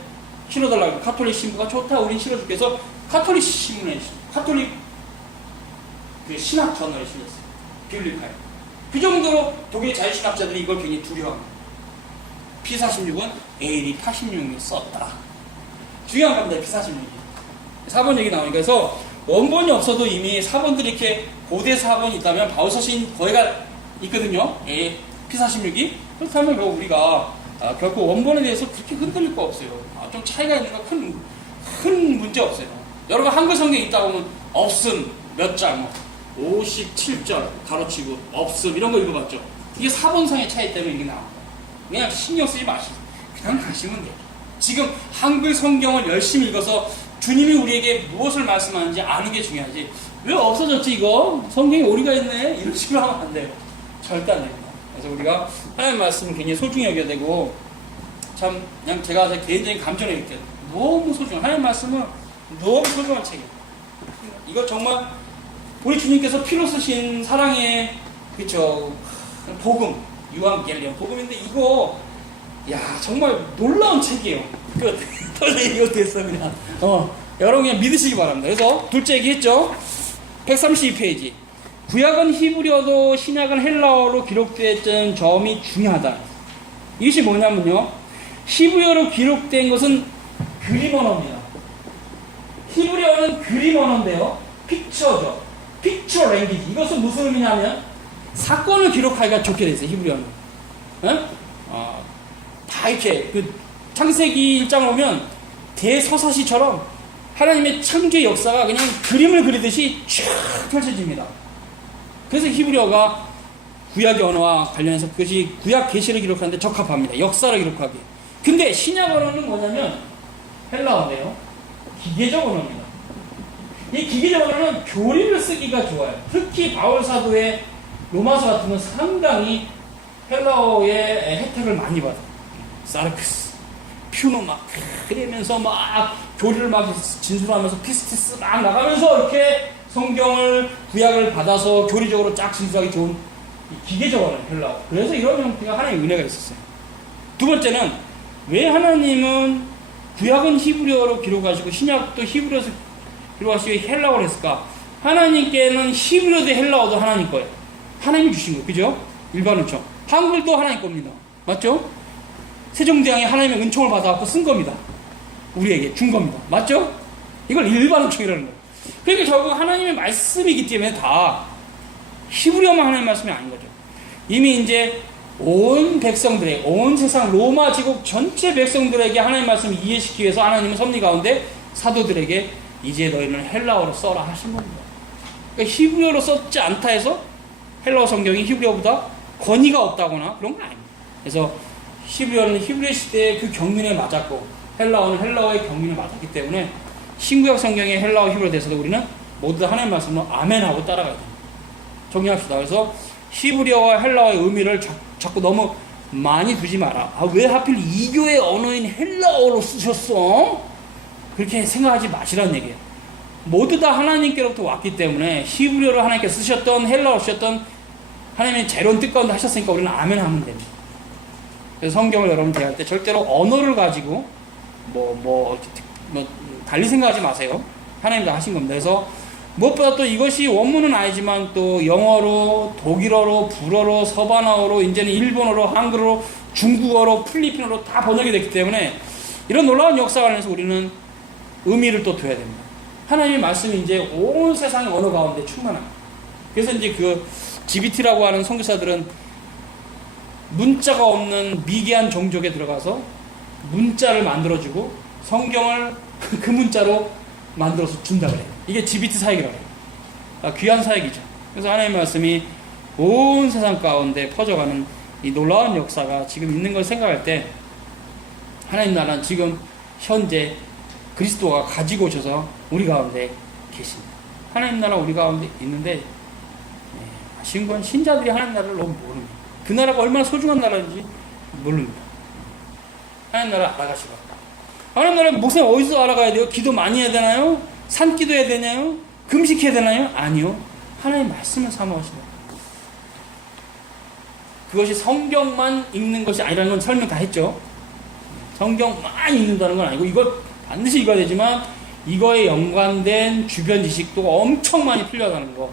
실어달라고. 카톨릭 신부가 좋다, 우린 실어줄게 해서 카톨릭 신문에, 카톨릭 그 신학 저널에 실렸어요. 비블리카에. 그 정도로 독일 자유신학자들이 이걸 굉장히 두려워합니다. P46은 AD 86년에 썼다. 중요한 겁니다, P46이. 사본 얘기 나오니까. 그래서 원본이 없어도 이미 사본들이 이렇게 고대 사본이 있다면 바울서신 거의가 있거든요. P46이. 그렇다면 우리가 결코 원본에 대해서 그렇게 흔들릴 거 없어요. 좀 차이가 있는 거 큰 문제 없어요. 여러분 한글 성경에 있다 보면 없음 몇 장, 57절 가로치고 없음 이런 거 읽어봤죠. 이게 사본상의 차이 때문에 이게 나옵니다. 그냥 신경 쓰지 마시고 그냥 가시면 돼요. 지금 한글 성경을 열심히 읽어서 주님이 우리에게 무엇을 말씀하는지 아는 게 중요하지, 왜 없어졌지 이거? 성경에 오류가 있네? 이런 식으로 하면 안 돼요. 절대 안 됩니다. 그래서 우리가 하나님의 말씀을 굉장히 소중히 여겨야 되고, 참 그냥 제가 제 개인적인 감정을 느껴요. 너무 소중한, 하나님의 말씀은 너무 소중한 책이에요. 이거 정말 우리 주님께서 피로 쓰신 사랑의 그쵸 복음, 유한겔리온 복음인데 이거 정말 놀라운 책이에요. 더 얘기가 됐어 그냥. 여러분 그냥 믿으시기 바랍니다. 그래서 둘째 얘기했죠. 132페이지. 구약은 히브리어도 신약은 헬라어로 기록되었던 점이 중요하다. 이것이 뭐냐면요, 히브리어로 기록된 것은 그림 언어입니다. 히브리어는 그림 언어인데요, 픽처죠. 픽처 랭귀지. 이것은 무슨 의미냐면 사건을 기록하기가 좋게 돼 있어요. 히브리어는. 다 이렇게 그 창세기 1장을 보면 대서사시처럼 하나님의 창조의 역사가 그냥 그림을 그리듯이 쫙 펼쳐집니다. 그래서 히브리어가 구약의 언어와 관련해서 그것이 구약 계시를 기록하는데 적합합니다. 역사를 기록하기. 근데 신약 언어는 뭐냐면 헬라어인데요, 기계적 언어입니다. 이 기계적 언어는 교리를 쓰기가 좋아요. 특히 바울 사도의 로마서 같은 건 상당히 헬라어의 혜택을 많이 받아요. 사르크스, 퓨노막 그러면서 막 교리를 막 진술하면서 피스티스 막 나가면서 이렇게 성경을 구약을 받아서 교리적으로 쫙 진술하기 좋은 기계적 언어 헬라어. 그래서 이런 형태가 하나님의 은혜가 있었어요. 두 번째는 왜 하나님은 구약은 히브리어로 기록하시고 신약도 히브리어에서 기록하시고 헬라어로 했을까? 하나님께는 히브리어도 헬라어도 하나님 거예요. 하나님이 주신 거예요. 그죠? 일반은총. 한글도 하나님 겁니다. 맞죠? 세종대왕이 하나님의 은총을 받아갖고 쓴 겁니다. 우리에게 준 겁니다. 맞죠? 이걸 일반은총이라는 거예요. 그러니까 결국 하나님의 말씀이기 때문에 다 히브리어만 하나님의 말씀이 아닌 거죠. 이미 이제 온 백성들에게, 온 세상 로마 제국 전체 백성들에게 하나님의 말씀을 이해시키기 위해서 하나님은 섭리 가운데 사도들에게 이제 너희는 헬라어로 써라 하신 겁니다. 그러니까 히브리어로 썼지 않다 해서 헬라어 성경이 히브리어보다 권위가 없다거나 그런 건 아닙니다. 그래서 히브리어는 히브리 시대의 그 경륜에 맞았고 헬라어는 헬라어의 경륜에 맞았기 때문에 신구약 성경의 헬라어 히브리어에 대해서도 우리는 모두 다 하나님의 말씀으로 아멘하고 따라가야 됩니다. 정리합시다. 그래서 히브리어와 헬라어의 의미를 자꾸 너무 많이 두지 마라. 왜 하필 이교의 언어인 헬라어로 쓰셨어? 그렇게 생각하지 마시라는 얘기예요. 모두 다 하나님께로부터 왔기 때문에 히브리어를 하나님께 쓰셨던 헬라어로 쓰셨던 하나님의 재료는 뜻 가운데 하셨으니까 우리는 아멘 하면 됩니다. 그래서 성경을 여러분 대할 때 절대로 언어를 가지고 달리 생각하지 마세요. 하나님이 다 하신 겁니다. 그래서 무엇보다 또 이것이 원문은 아니지만 또 영어로, 독일어로, 불어로, 서바나어로, 이제는 일본어로, 한글어로, 중국어로, 필리핀어로 다 번역이 됐기 때문에 이런 놀라운 역사가 안에서 우리는 의미를 또 둬야 됩니다. 하나님의 말씀이 이제 온 세상의 언어 가운데 충만합니다. 그래서 이제 그 GBT라고 하는 선교사들은 문자가 없는 미개한 종족에 들어가서 문자를 만들어주고 성경을 그 문자로 만들어서 준다 그래요. 이게 GBT 사역이라고 해요. 귀한 사역이죠. 그래서 하나님의 말씀이 온 세상 가운데 퍼져가는 이 놀라운 역사가 지금 있는 걸 생각할 때 하나님 나라는 지금 현재 그리스도가 가지고 오셔서 우리 가운데 계십니다. 하나님 나라 우리 가운데 있는데 아쉬운 건 신자들이 하나님 나라를 너무 모릅니다. 그 나라가 얼마나 소중한 나라인지 모릅니다. 하나님 나라 알아가시고 하나님 나라 목사님 어디서 알아가야 돼요? 기도 많이 해야 되나요? 산기도 해야 되나요? 금식해야 되나요? 아니요. 하나님 말씀을 사모하시다. 그것이 성경만 읽는 것이 아니라는 건 설명 다 했죠. 성경만 읽는다는 건 아니고 이걸 반드시 읽어야 되지만 이거에 연관된 주변 지식도 엄청 많이 필요하다는 거.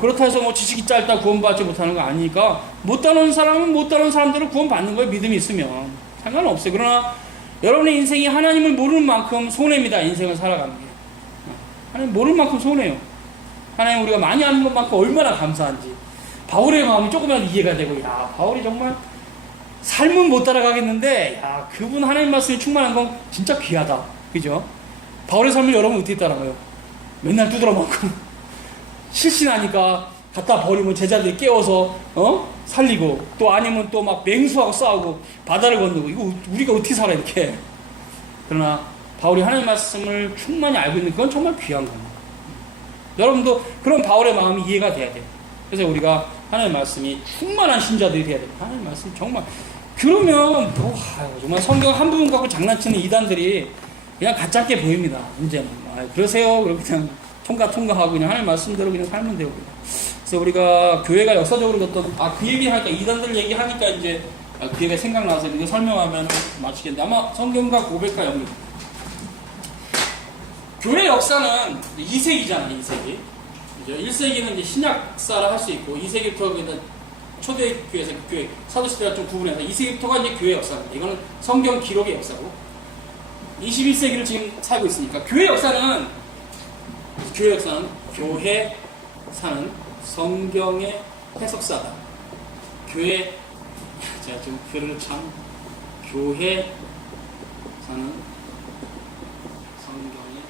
그렇다 해서 지식이 짧다 구원받지 못하는 거 아니니까 못 따르는 사람은 못 따르는 사람들을 구원받는 거에 믿음이 있으면 상관없어요. 그러나 여러분의 인생이 하나님을 모르는 만큼 손해입니다. 인생을 살아가는 게. 하나님 모르는 만큼 손해요. 하나님 우리가 많이 아는 것만큼 얼마나 감사한지. 바울의 마음이 조금이라도 이해가 되고, 야, 바울이 정말 삶은 못 따라가겠는데, 야, 그분 하나님 말씀이 충만한 건 진짜 귀하다. 그죠? 바울의 삶을 여러분 어떻게 따라가요? 맨날 두드러 맞고, 실신하니까 갖다 버리면 제자들이 깨워서, 살리고, 또 아니면 또 막 맹수하고 싸우고, 바다를 건너고, 이거 우리가 어떻게 살아, 이렇게. 그러나, 바울이 하나님 말씀을 충만히 알고 있는 건 정말 귀한 겁니다. 여러분도 그런 바울의 마음이 이해가 돼야 돼요. 그래서 우리가 하나님 말씀이 충만한 신자들이 돼야 됩니다. 하나님 말씀 정말. 그러면, 정말 성경 한 부분 갖고 장난치는 이단들이 그냥 가짜게 보입니다. 이제는. 그러세요. 그리고 그냥 통과하고 그냥 하나님 말씀대로 그냥 살면 되고. 그래서 우리가 교회가 역사적으로 어떤, 그 얘기 하니까, 이단들 얘기하니까 이제 그 얘기가 생각나서 이거 설명하면 마치겠는데, 아마 성경과 고백과 연결. 교회 역사는 2세기잖아요, 2세기. 그죠? 1세기는 이제 신약사라 할 수 있고, 2세기부터 초대교회에서 교회, 사도시대와 좀 구분해서 2세기부터가 이제 교회 역사입니다. 이거는 성경 기록의 역사고 21세기를 지금 살고 있으니까 교회 역사는 교회 사는 성경의 해석사다. 교회 제가 좀 글을 참 교회 사는 성경의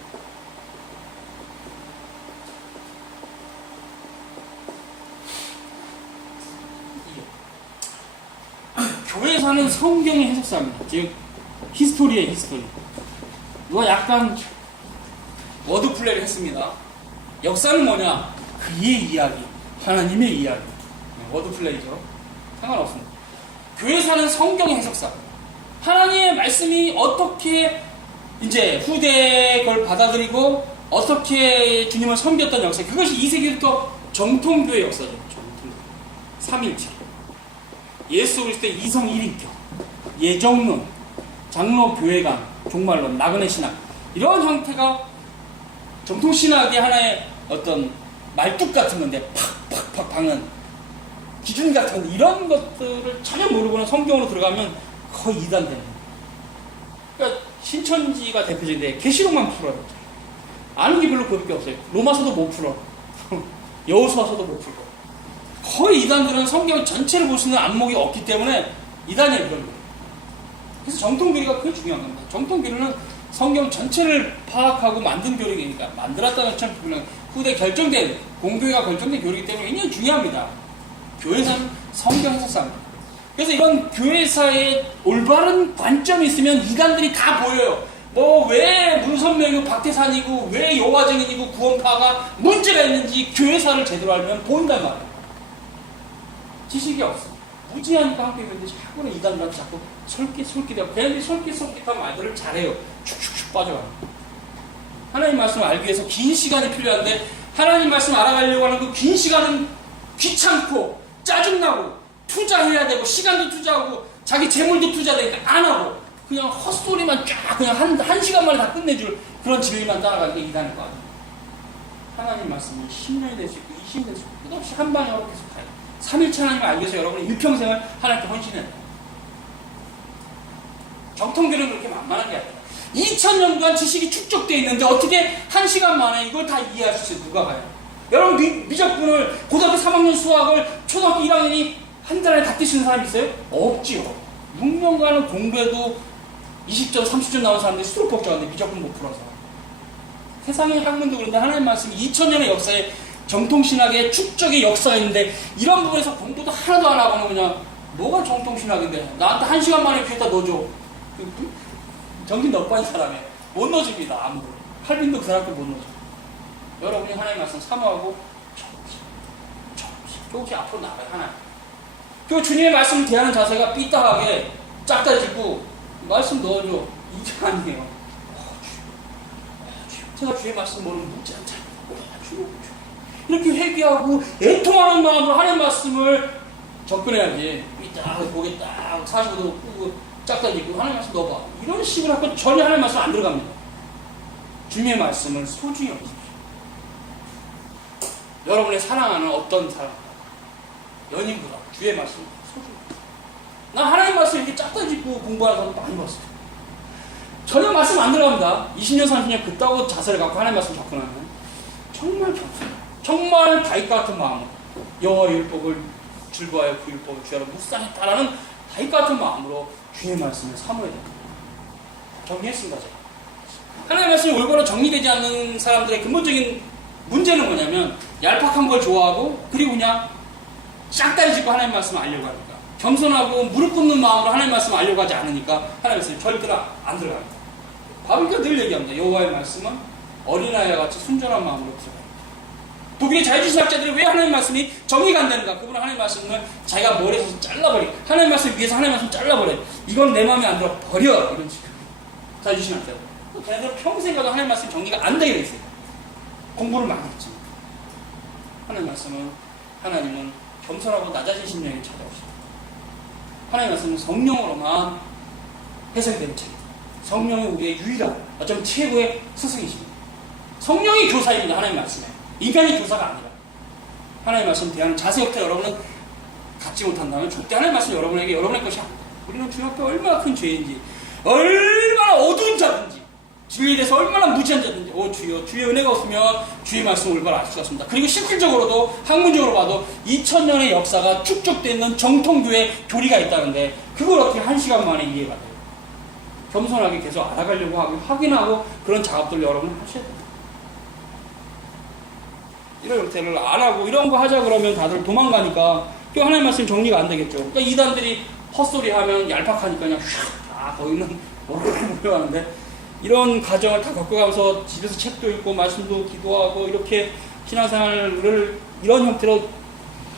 교회 사는 성경의 해석사입니다. 즉 히스토리의 히스토리. 이거 약간 워드플레이를 했습니다. 역사는 뭐냐? 그의 이야기, 하나님의 이야기. 워드플레이죠. 상관없습니다. 교회 사는 성경의 해석사. 하나님의 말씀이 어떻게 이제 후대 걸 받아들이고 어떻게 주님을 섬겼던 역사. 그것이 2세기부터 정통교회 역사죠. 정통교회. 삼일체. 예수 그리스도의 이성 1인격. 예정론. 장로 교회관. 종말론. 나그네 신학. 이런 형태가 정통신학의 하나의 어떤 말뚝 같은 건데 팍팍팍 박는 기준 같은 건데 이런 것들을 전혀 모르고는 성경으로 들어가면 거의 이단되는 거예요. 그러니까 신천지가 대표적인데 계시록만 풀어요. 아는 게 별로 그럴 게 없어요. 로마서도 못 풀어. 여호수아서도 못 풀고. 거의 이단들은 성경 전체를 볼 수 있는 안목이 없기 때문에 이단이에요. 그런 거예요. 그래서 정통교리가 그게 중요한 겁니다. 정통교리는 성경 전체를 파악하고 만든 교리니까 만들었다는 참 후대 결정된 공교회가 결정된 교리이기 때문에 굉장히 중요합니다. 교회사는 성경 해석사입니다. 그래서 이런 교회사의 올바른 관점이 있으면 이단들이 다 보여요. 뭐 왜 문선명이고 박태산이고 왜 여호와 증인이고 구원파가 문제가 있는지 교회사를 제대로 알면 보인단 말이에요. 지식이 없어. 무지하니까 함께 있는데 자꾸는 이단들한테 자꾸 솔깃되고 걔네들이 솔깃한 말들을 잘해요. 축축축 빠져가요. 하나님 말씀을 알기 위해서 긴 시간이 필요한데 하나님 말씀 알아가려고 하는 그 긴 시간은 귀찮고 짜증나고 투자해야 되고 시간도 투자하고 자기 재물도 투자되니까 안 하고 그냥 헛소리만 쫙 그냥 한 시간 만에 다 끝내줄 그런 진리만 따라가는 게 이단일 거 아니에요. 하나님 말씀이 10년이 될 수 있고 20년이 될 수 있고 끝없이 한 방에 계속 가요. 3일차 하나님을 알기 위해서 여러분이 일평생을 하나님께 헌신해야 돼요. 정통교는 그렇게 만만한 게 아니에요. 2000년간 지식이 축적되어 있는데 어떻게 한 시간 만에 이걸 다 이해할 수 있어요? 누가 가요? 여러분 미적분을 고등학교 3학년 수학을 초등학교 1학년이 한 달에 다 띄시는 사람 있어요? 없지요. 6년간은 공부해도 20점 30점 나온 사람들이 수록 걱정하는데 미적분 못 풀어서. 세상의 학문도 그런데 하나님 말씀이 2000년의 역사에 정통신학의 축적의 역사가 있는데 이런 부분에서 공부도 하나도 안 하고는 그냥 뭐가 정통신학인데 나한테 한 시간 만에 귀에다 넣어줘. 정신 너빠진 사람에 못 넣어줍니다. 아무도. 할빈도 그 학교 못 넣어줘. 여러분이 하나님 말씀 사모하고 조금씩 앞으로 나가요. 하나님. 그리고 주님의 말씀을 대하는 자세가 삐딱하게 짝다지고 말씀 넣어줘. 이게 아니에요. 제가 주의 말씀 모르면 묻지 않잖아요. 이렇게 회개하고 애통하는 마음으로 하나님 말씀을 접근해야지. 삐딱 고개 딱 45도 끄고 짝다지고 하나님 말씀 넣어봐. 이런 식으로 하고 전혀 하나님 말씀 안 들어갑니다. 주님의 말씀을 소중히 여기십시오. 여러분의 사랑하는 어떤 사람, 연인보다 주의 말씀 소중히. 난 하나님 말씀 이렇게 짝다지고 공부하는 사람 많이 봤어요. 전혀 말씀 안 들어갑니다. 20년, 30년 그따구 자세를 갖고 하나님 말씀 접근하는 정말 겸손해요. 정말 다윗 같은 마음으로 여호와의 율법을 즐거워하여 그 율법을 주야로 묵상했다라는 다윗 같은 마음으로 주의 말씀을 사모해야 됩니다. 정리했습니다. 제가. 하나님의 말씀이 올바로 정리되지 않는 사람들의 근본적인 문제는 뭐냐면 얄팍한 걸 좋아하고 그리고 그냥 짝다리 짓고 하나님의 말씀을 알려고 하니까 겸손하고 무릎 꿇는 마음으로 하나님의 말씀을 알려고 하지 않으니까 하나님의 말씀이 절대로 안 들어갑니다. 바울이 늘 얘기합니다. 여호와의 말씀은 어린아이와 같이 순전한 마음으로 들어갑니다. 독일의 자유주의학자들이 왜 하나님의 말씀이 정의가 안 되는가? 그분은 하나님의 말씀을 자기가 머리에서 잘라버려. 하나님의 말씀을 위해서 하나님의 말씀을 잘라버려. 이건 내 마음에 안 들어. 버려. 이런 식으로. 자유주의학자들. 걔네들은 평생 가도 하나님의 말씀이 정리가 안 되게 돼 있어요. 공부를 많이 했지만. 하나님의 말씀은 하나님은 겸손하고 낮아진 심령에 찾아오십니다. 하나님의 말씀은 성령으로만 해석이 되는 책입니다. 성령이 우리의 유일한 어쩌면 최고의 스승이십니다. 성령이 교사입니다. 하나님의 말씀에. 인간이 교사가 아니라 하나님의 말씀 대하는 자세부터 여러분은 갖지 못한다면 절대 하나님의 말씀 여러분에게 여러분의 것이 아니다. 우리는 주님 앞에 얼마나 큰 죄인지, 얼마나 어두운 자든지, 진리에 대해서 얼마나 무지한 자든지, 주여, 주의 은혜가 없으면 주의 말씀을 올바로 알 수가 없습니다. 그리고 실질적으로도, 학문적으로 봐도 2000년의 역사가 축적되어 있는 정통교회 교리가 있다는데, 그걸 어떻게 1시간 만에 이해가 돼요? 겸손하게 계속 알아가려고 하고, 확인하고, 그런 작업들을 여러분은 하셔야 돼요. 이런 형태를 안 하고, 이런 거 하자 그러면 다들 도망가니까, 또 하나님 말씀 정리가 안 되겠죠. 그러니까 이단들이 헛소리 하면 얄팍하니까 그냥 휙, 거기는 뭐라고 하는데, 이런 과정을 다 겪어가면서 집에서 책도 읽고 말씀도 기도하고 이렇게 신앙생활을 이런 형태로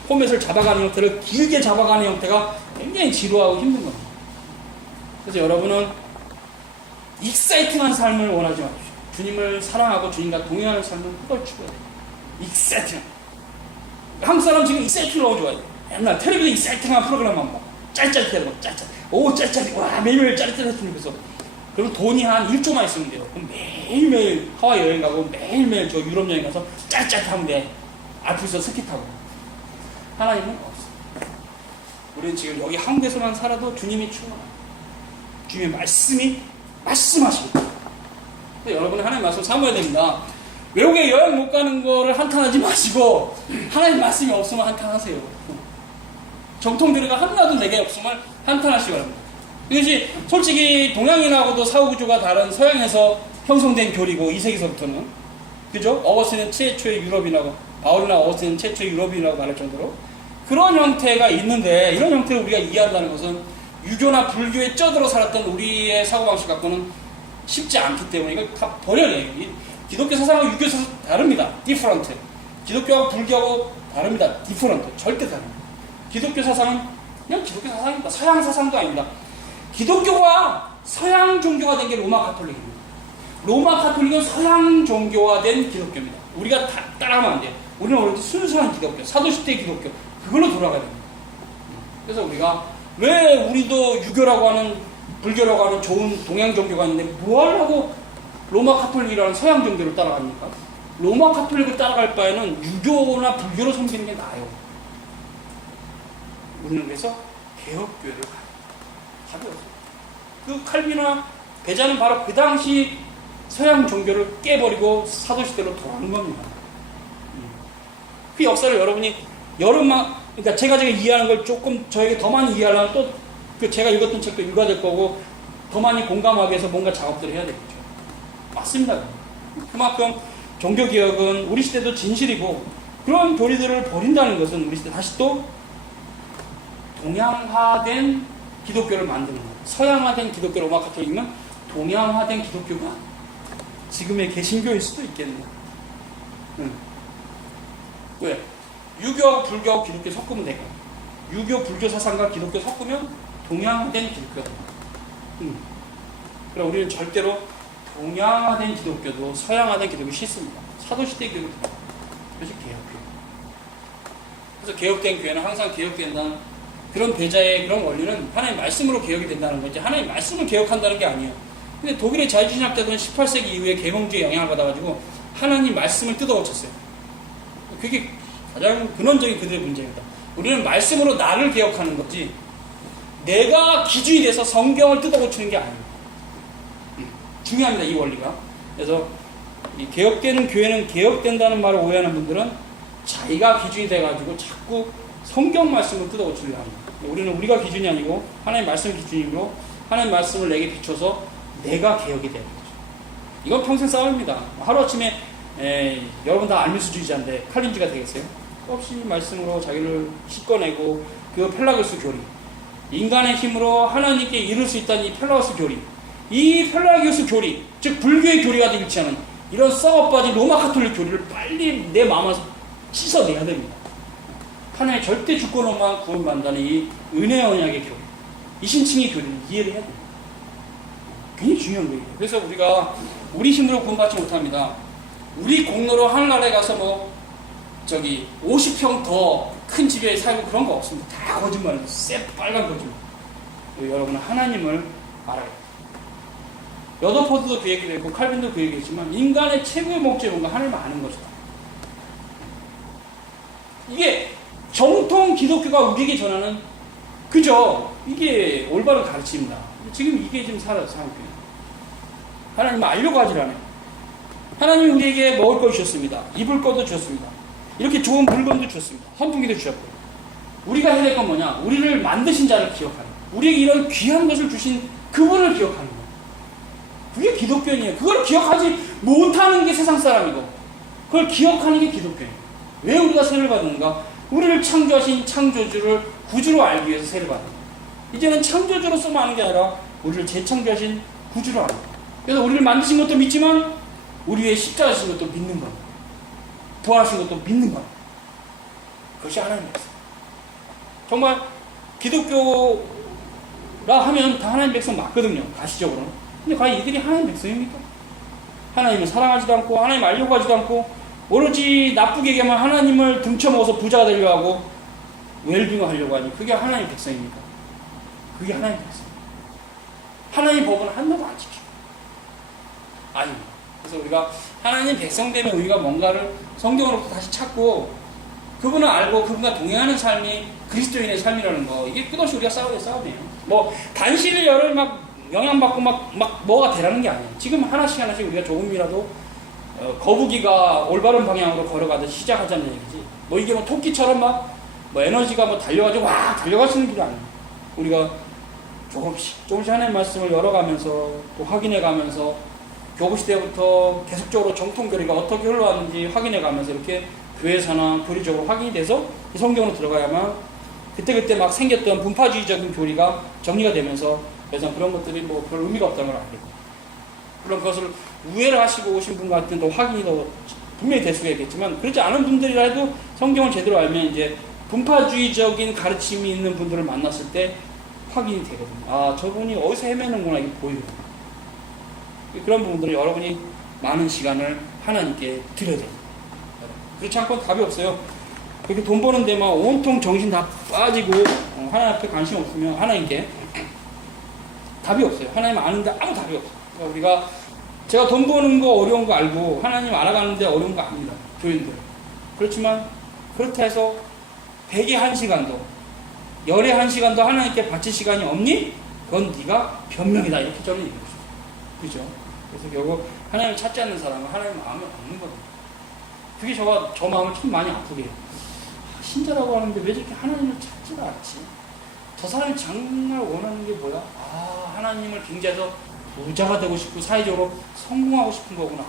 포맷을 잡아가는 형태를 길게 잡아가는 형태가 굉장히 지루하고 힘든 겁니다. 그래서 여러분은 익사이팅한 삶을 원하지 마십시오. 주님을 사랑하고 주님과 동행하는 삶을 그걸 추구해야 돼요. 익사이팅. 한국 사람 지금 익사이팅을 너무 좋아해요. 맨날 텔레비전 익사이팅한 프로그램만 봐. 짜릿짜릿해야 돼. 짜릿짜릿. 오 짜릿짜릿. 와 매일매일 짜릿짜릿했으면 좋겠어. 그럼 돈이 한 1조만 있으면 돼요. 그럼 매일매일 하와이 여행 가고 매일매일 저 유럽 여행 가서 짜릿짜릿하면 돼. 알프스 스키 타고. 하나님은 없어. 우리는 지금 여기 한국에서만 살아도 주님이 충만합니다. 주님의 말씀이 말씀하십니다. 여러분은 하나님 말씀 사모해야 됩니다. 외국에 여행 못 가는 거를 한탄하지 마시고 하나님 말씀이 없으면 한탄하세요. 정통교리가 하나도 내게 없으면 한탄하시기 바랍니다. 이것이 솔직히 동양인하고도 사후구조가 다른 서양에서 형성된 교리고 2세기서부터는 그죠? 어거스틴은 최초의 유럽인이라고 바울이나 어거스틴은 최초의 유럽인이라고 말할 정도로 그런 형태가 있는데 이런 형태를 우리가 이해한다는 것은 유교나 불교에 쩌들어 살았던 우리의 사고방식 갖고는 쉽지 않기 때문에 이걸 다 버려야 돼요. 기독교 사상하고 유교 사상 다릅니다. different. 기독교하고 불교하고 다릅니다. different. 절대 다릅니다. 기독교 사상은 그냥 기독교 사상입니다. 서양 사상도 아닙니다. 기독교가 서양 종교가 된 게 로마 가톨릭입니다. 로마 가톨릭은 서양 종교화된 기독교입니다. 우리가 따라하면 안 돼요. 우리는 오로지 순수한 기독교, 사도시대 기독교 그걸로 돌아가야 됩니다. 그래서 우리가 왜 우리도 유교라고 하는 불교라고 하는 좋은 동양 종교가 있는데 뭐 하려고 로마 가톨릭이라는 서양 종교를 따라갑니까? 로마 가톨릭을 따라갈 바에는 유교나 불교를 섬기는 게 나아요. 우리는 그래서 개혁교회를 가요. 그 칼빈이나 베자는 바로 그 당시 서양 종교를 깨버리고 사도시대로 돌아온 겁니다. 그 역사를 여러분이 그러니까 제가 이해하는 걸 조금 저에게 더 많이 이해하려면 또 그 제가 읽었던 책도 읽어야 될 거고 더 많이 공감하기 위해서 뭔가 작업들을 해야 되겠죠. 맞습니다. 그만큼 종교개혁은 우리 시대도 진실이고 그런 교리들을 버린다는 것은 우리 시대 다시 또 동양화된 기독교를 만드는 거예요. 서양화된 기독교 로마 가톨릭이면 동양화된 기독교가 지금의 개신교일 수도 있겠네요. 왜? 유교하고 불교하고 기독교 섞으면 되고 유교 불교 사상과 기독교 섞으면 동양화된 기독교가 됩니다. 그럼 우리는 절대로 동양화된 기독교도 서양화된 기독교 싫습니다. 사도시대 교회도 그래서 개혁교회. 그래서 개혁된 교회는 항상 개혁된다는 그런 배자의 그런 원리는 하나님 말씀으로 개혁이 된다는 거지 하나님 말씀을 개혁한다는 게 아니에요. 근데 독일의 자유신학자들은 18세기 이후에 계몽주의 영향을 받아가지고 하나님 말씀을 뜯어고쳤어요. 그게 가장 근원적인 그들의 문제입니다. 우리는 말씀으로 나를 개혁하는 거지 내가 기준이 돼서 성경을 뜯어고치는 게 아닙니다. 중요합니다. 이 원리가. 그래서 이 개혁되는 교회는 개혁된다는 말을 오해하는 분들은 자기가 기준이 돼가지고 자꾸 성경 말씀을 뜯어고치려고 합니다. 우리는 우리가 기준이 아니고 하나님 말씀이 기준이고 하나님 말씀을 내게 비춰서 내가 개혁이 되는 거죠. 이건 평생 싸움입니다. 하루아침에 여러분 다 알미스주의자인데 칼빈주의가 되겠어요? 없이 말씀으로 자기를 씻어내고 그 펠라그스 교리 인간의 힘으로 하나님께 이룰 수 있다는 이 펠라그스 교리 이 펠라기우스 교리 즉 불교의 교리가 일치 않은 이런 썩어빠진 로마 가톨릭 교리를 빨리 내 마음에서 씻어내야 됩니다. 하나의 절대 주권으로만 구원받는다는 이 은혜 언약의 교리 이 신칭의 교리를 이해를 해야 됩니다. 굉장히 중요한 거예요. 그래서 우리가 우리 힘으로 구원받지 못합니다. 우리 공로로 하늘나라에 가서 50평 더 큰 집에 살고 그런 거 없습니다. 다 거짓말이에요. 새빨간 거짓말. 여러분은 하나님을 알아야 돼요. 여더포드도 그 얘기를 했고 칼빈도 그 얘기했지만 인간의 최고의 목적이 뭔가 하나님을 아는 것이다. 이게 정통 기독교가 우리에게 전하는 그죠? 이게 올바른 가르침입니다. 지금 이게 지금 살아요, 상황이. 하나님 알려고 하질 않아요. 하나님이 우리에게 먹을 것 주셨습니다. 입을 것도 주셨습니다. 이렇게 좋은 물건도 주셨습니다. 선풍기도 주셨고. 우리가 해야 될 건 뭐냐? 우리를 만드신 자를 기억하는 거예요. 우리에게 이런 귀한 것을 주신 그분을 기억하는 거예요. 그게 기독교인이에요. 그걸 기억하지 못하는 게 세상 사람이고, 그걸 기억하는 게 기독교인이에요. 왜 우리가 세를 받는가? 우리를 창조하신 창조주를 구주로 알기 위해서 세를 받는 거예요. 이제는 창조주로서만 하는 게 아니라 우리를 재창조하신 구주로 아는 거예요. 그래서 우리를 만드신 것도 믿지만 우리 위에 십자가 하신 것도 믿는 겁니다. 부활하신 것도 믿는 겁니다. 그것이 하나님의 백성. 정말 기독교라 하면 다 하나님의 백성 맞거든요. 가시적으로는. 근데 과연 이들이 하나님의 백성입니까? 하나님을 사랑하지도 않고 하나님 알려고 하지도 않고 오로지 나쁘게 얘기하면 하나님을 등쳐먹어서 부자가 되려고 하고 웰빙을 하려고 하니 그게 하나님의 백성입니까? 그게 하나님의 백성. 하나님의 법은 하나도 안 지키고 아닙니다. 그래서 우리가 하나님 백성 되면 우리가 뭔가를 성경으로 다시 찾고 그분을 알고 그분과 동행하는 삶이 그리스도인의 삶이라는 거, 이게 끝없이 우리가 싸워야 싸움이에요. 뭐 단시를 열을 막 영향받고 막 뭐가 되라는 게 아니에요. 지금 하나씩 우리가 조금이라도 거북이가 올바른 방향으로 걸어가듯 시작하자는 얘기지. 뭐 이게 뭐 토끼처럼 막 뭐 에너지가 뭐 달려가지고 와 달려갈 수 있는 길이 아니에요. 우리가 조금씩 하나님의 말씀을 열어가면서 또 확인해가면서 교부시대부터 계속적으로 정통교리가 어떻게 흘러왔는지 확인해가면서 이렇게 교회사나 교리적으로 확인이 돼서 이 성경으로 들어가야만 그때그때 막 생겼던 분파주의적인 교리가 정리가 되면서 더 이상 그런 것들이 뭐 별 의미가 없다는 걸 알게 되고, 물론 그것을 우회를 하시고 오신 분 같은 더 확인이 더 분명히 될 수가 있겠지만 그렇지 않은 분들이라 해도 성경을 제대로 알면 이제 분파주의적인 가르침이 있는 분들을 만났을 때 확인이 되거든요. 아, 저분이 어디서 헤매는구나, 이게 보이거든요. 그런 부분들은 여러분이 많은 시간을 하나님께 드려야 됩니다. 그렇지 않고는 답이 없어요. 그렇게 돈 버는 데만 온통 정신 다 빠지고 하나님 앞에 관심 없으면 하나님께 답이 없어요. 하나님 아는데 아무 답이 없어요. 그러니까 우리가 제가 돈 버는 거 어려운 거 알고 하나님 알아가는데 어려운 거 아닙니다. 교인들. 그렇지만 그렇다 해서 100에 1시간도 열에 1시간도 하나님께 바칠 시간이 없니? 그건 네가 변명이다. 이렇게 저는 얘기해요. 그죠? 그래서 결국 하나님을 찾지 않는 사람은 하나님 마음에 없는 거거든요. 그게 저 마음을 참 많이 아프게 해요. 신자라고 하는데 왜 저렇게 하나님을 찾지가 않지? 저 사람이 정말 원하는 게 뭐야? 아, 하나님을 빙자해서 부자가 되고 싶고 사회적으로 성공하고 싶은 거구나.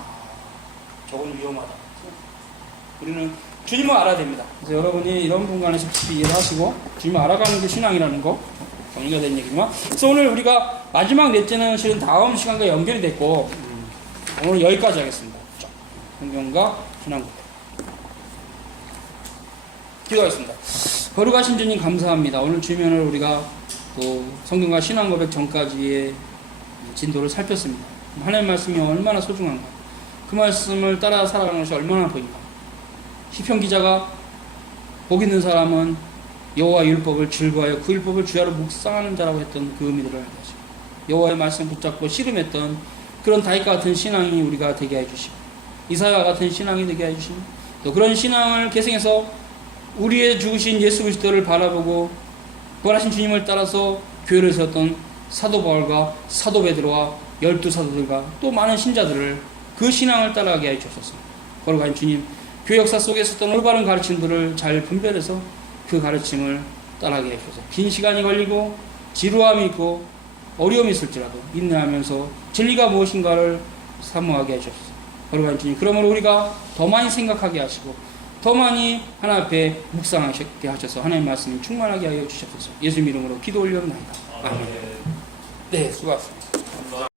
저건 위험하다. 우리는 주님을 알아야 됩니다. 그래서 여러분이 이런 분간에서 이해를 하시고 주님을 알아가는 게 신앙이라는 거 정리가 된 얘기지만, 그래서 오늘 우리가 마지막 넷째는 실은 다음 시간과 연결이 됐고 오늘 여기까지 하겠습니다. 성경과 신앙부터 기도하겠습니다. 거룩하신 주님 감사합니다. 오늘 주면을 우리가 또 성경과 신앙 고백 전까지의 진도를 살폈습니다. 하나님의 말씀이 얼마나 소중한가, 그 말씀을 따라 살아가는 것이 얼마나 보인가. 시편 기자가 복 있는 사람은 여호와 율법을 즐거워하여 그 율법을 주야로 묵상하는 자라고 했던 그 의미들을 알게 하시고, 여호와의 말씀 붙잡고 씨름했던 그런 다윗과 같은 신앙이 우리가 되게 해주시고, 이사야와 같은 신앙이 되게 해주시고, 또 그런 신앙을 계승해서 우리의 죽으신 예수 그리스도를 바라보고 부활하신 주님을 따라서 교회를 세웠던 사도 바울과 사도 베드로와 12사도들과 또 많은 신자들을 그 신앙을 따라가게 해 주셨습니다. 거룩한 주님, 교회 역사 속에 있었던 올바른 가르침들을 잘 분별해서 그 가르침을 따라가게 해 주셔서 긴 시간이 걸리고 지루함이 있고 어려움이 있을지라도 인내하면서 진리가 무엇인가를 사모하게 해 주셔서, 거룩한 주님, 그러므로 우리가 더 많이 생각하게 하시고 더 많이 하나님 앞에 묵상하게 하셔서 하나님의 말씀이 충만하게 하여 주시옵소서. 예수 이름으로 기도 올려옵나이다. 아멘. 네, 수고하셨습니다.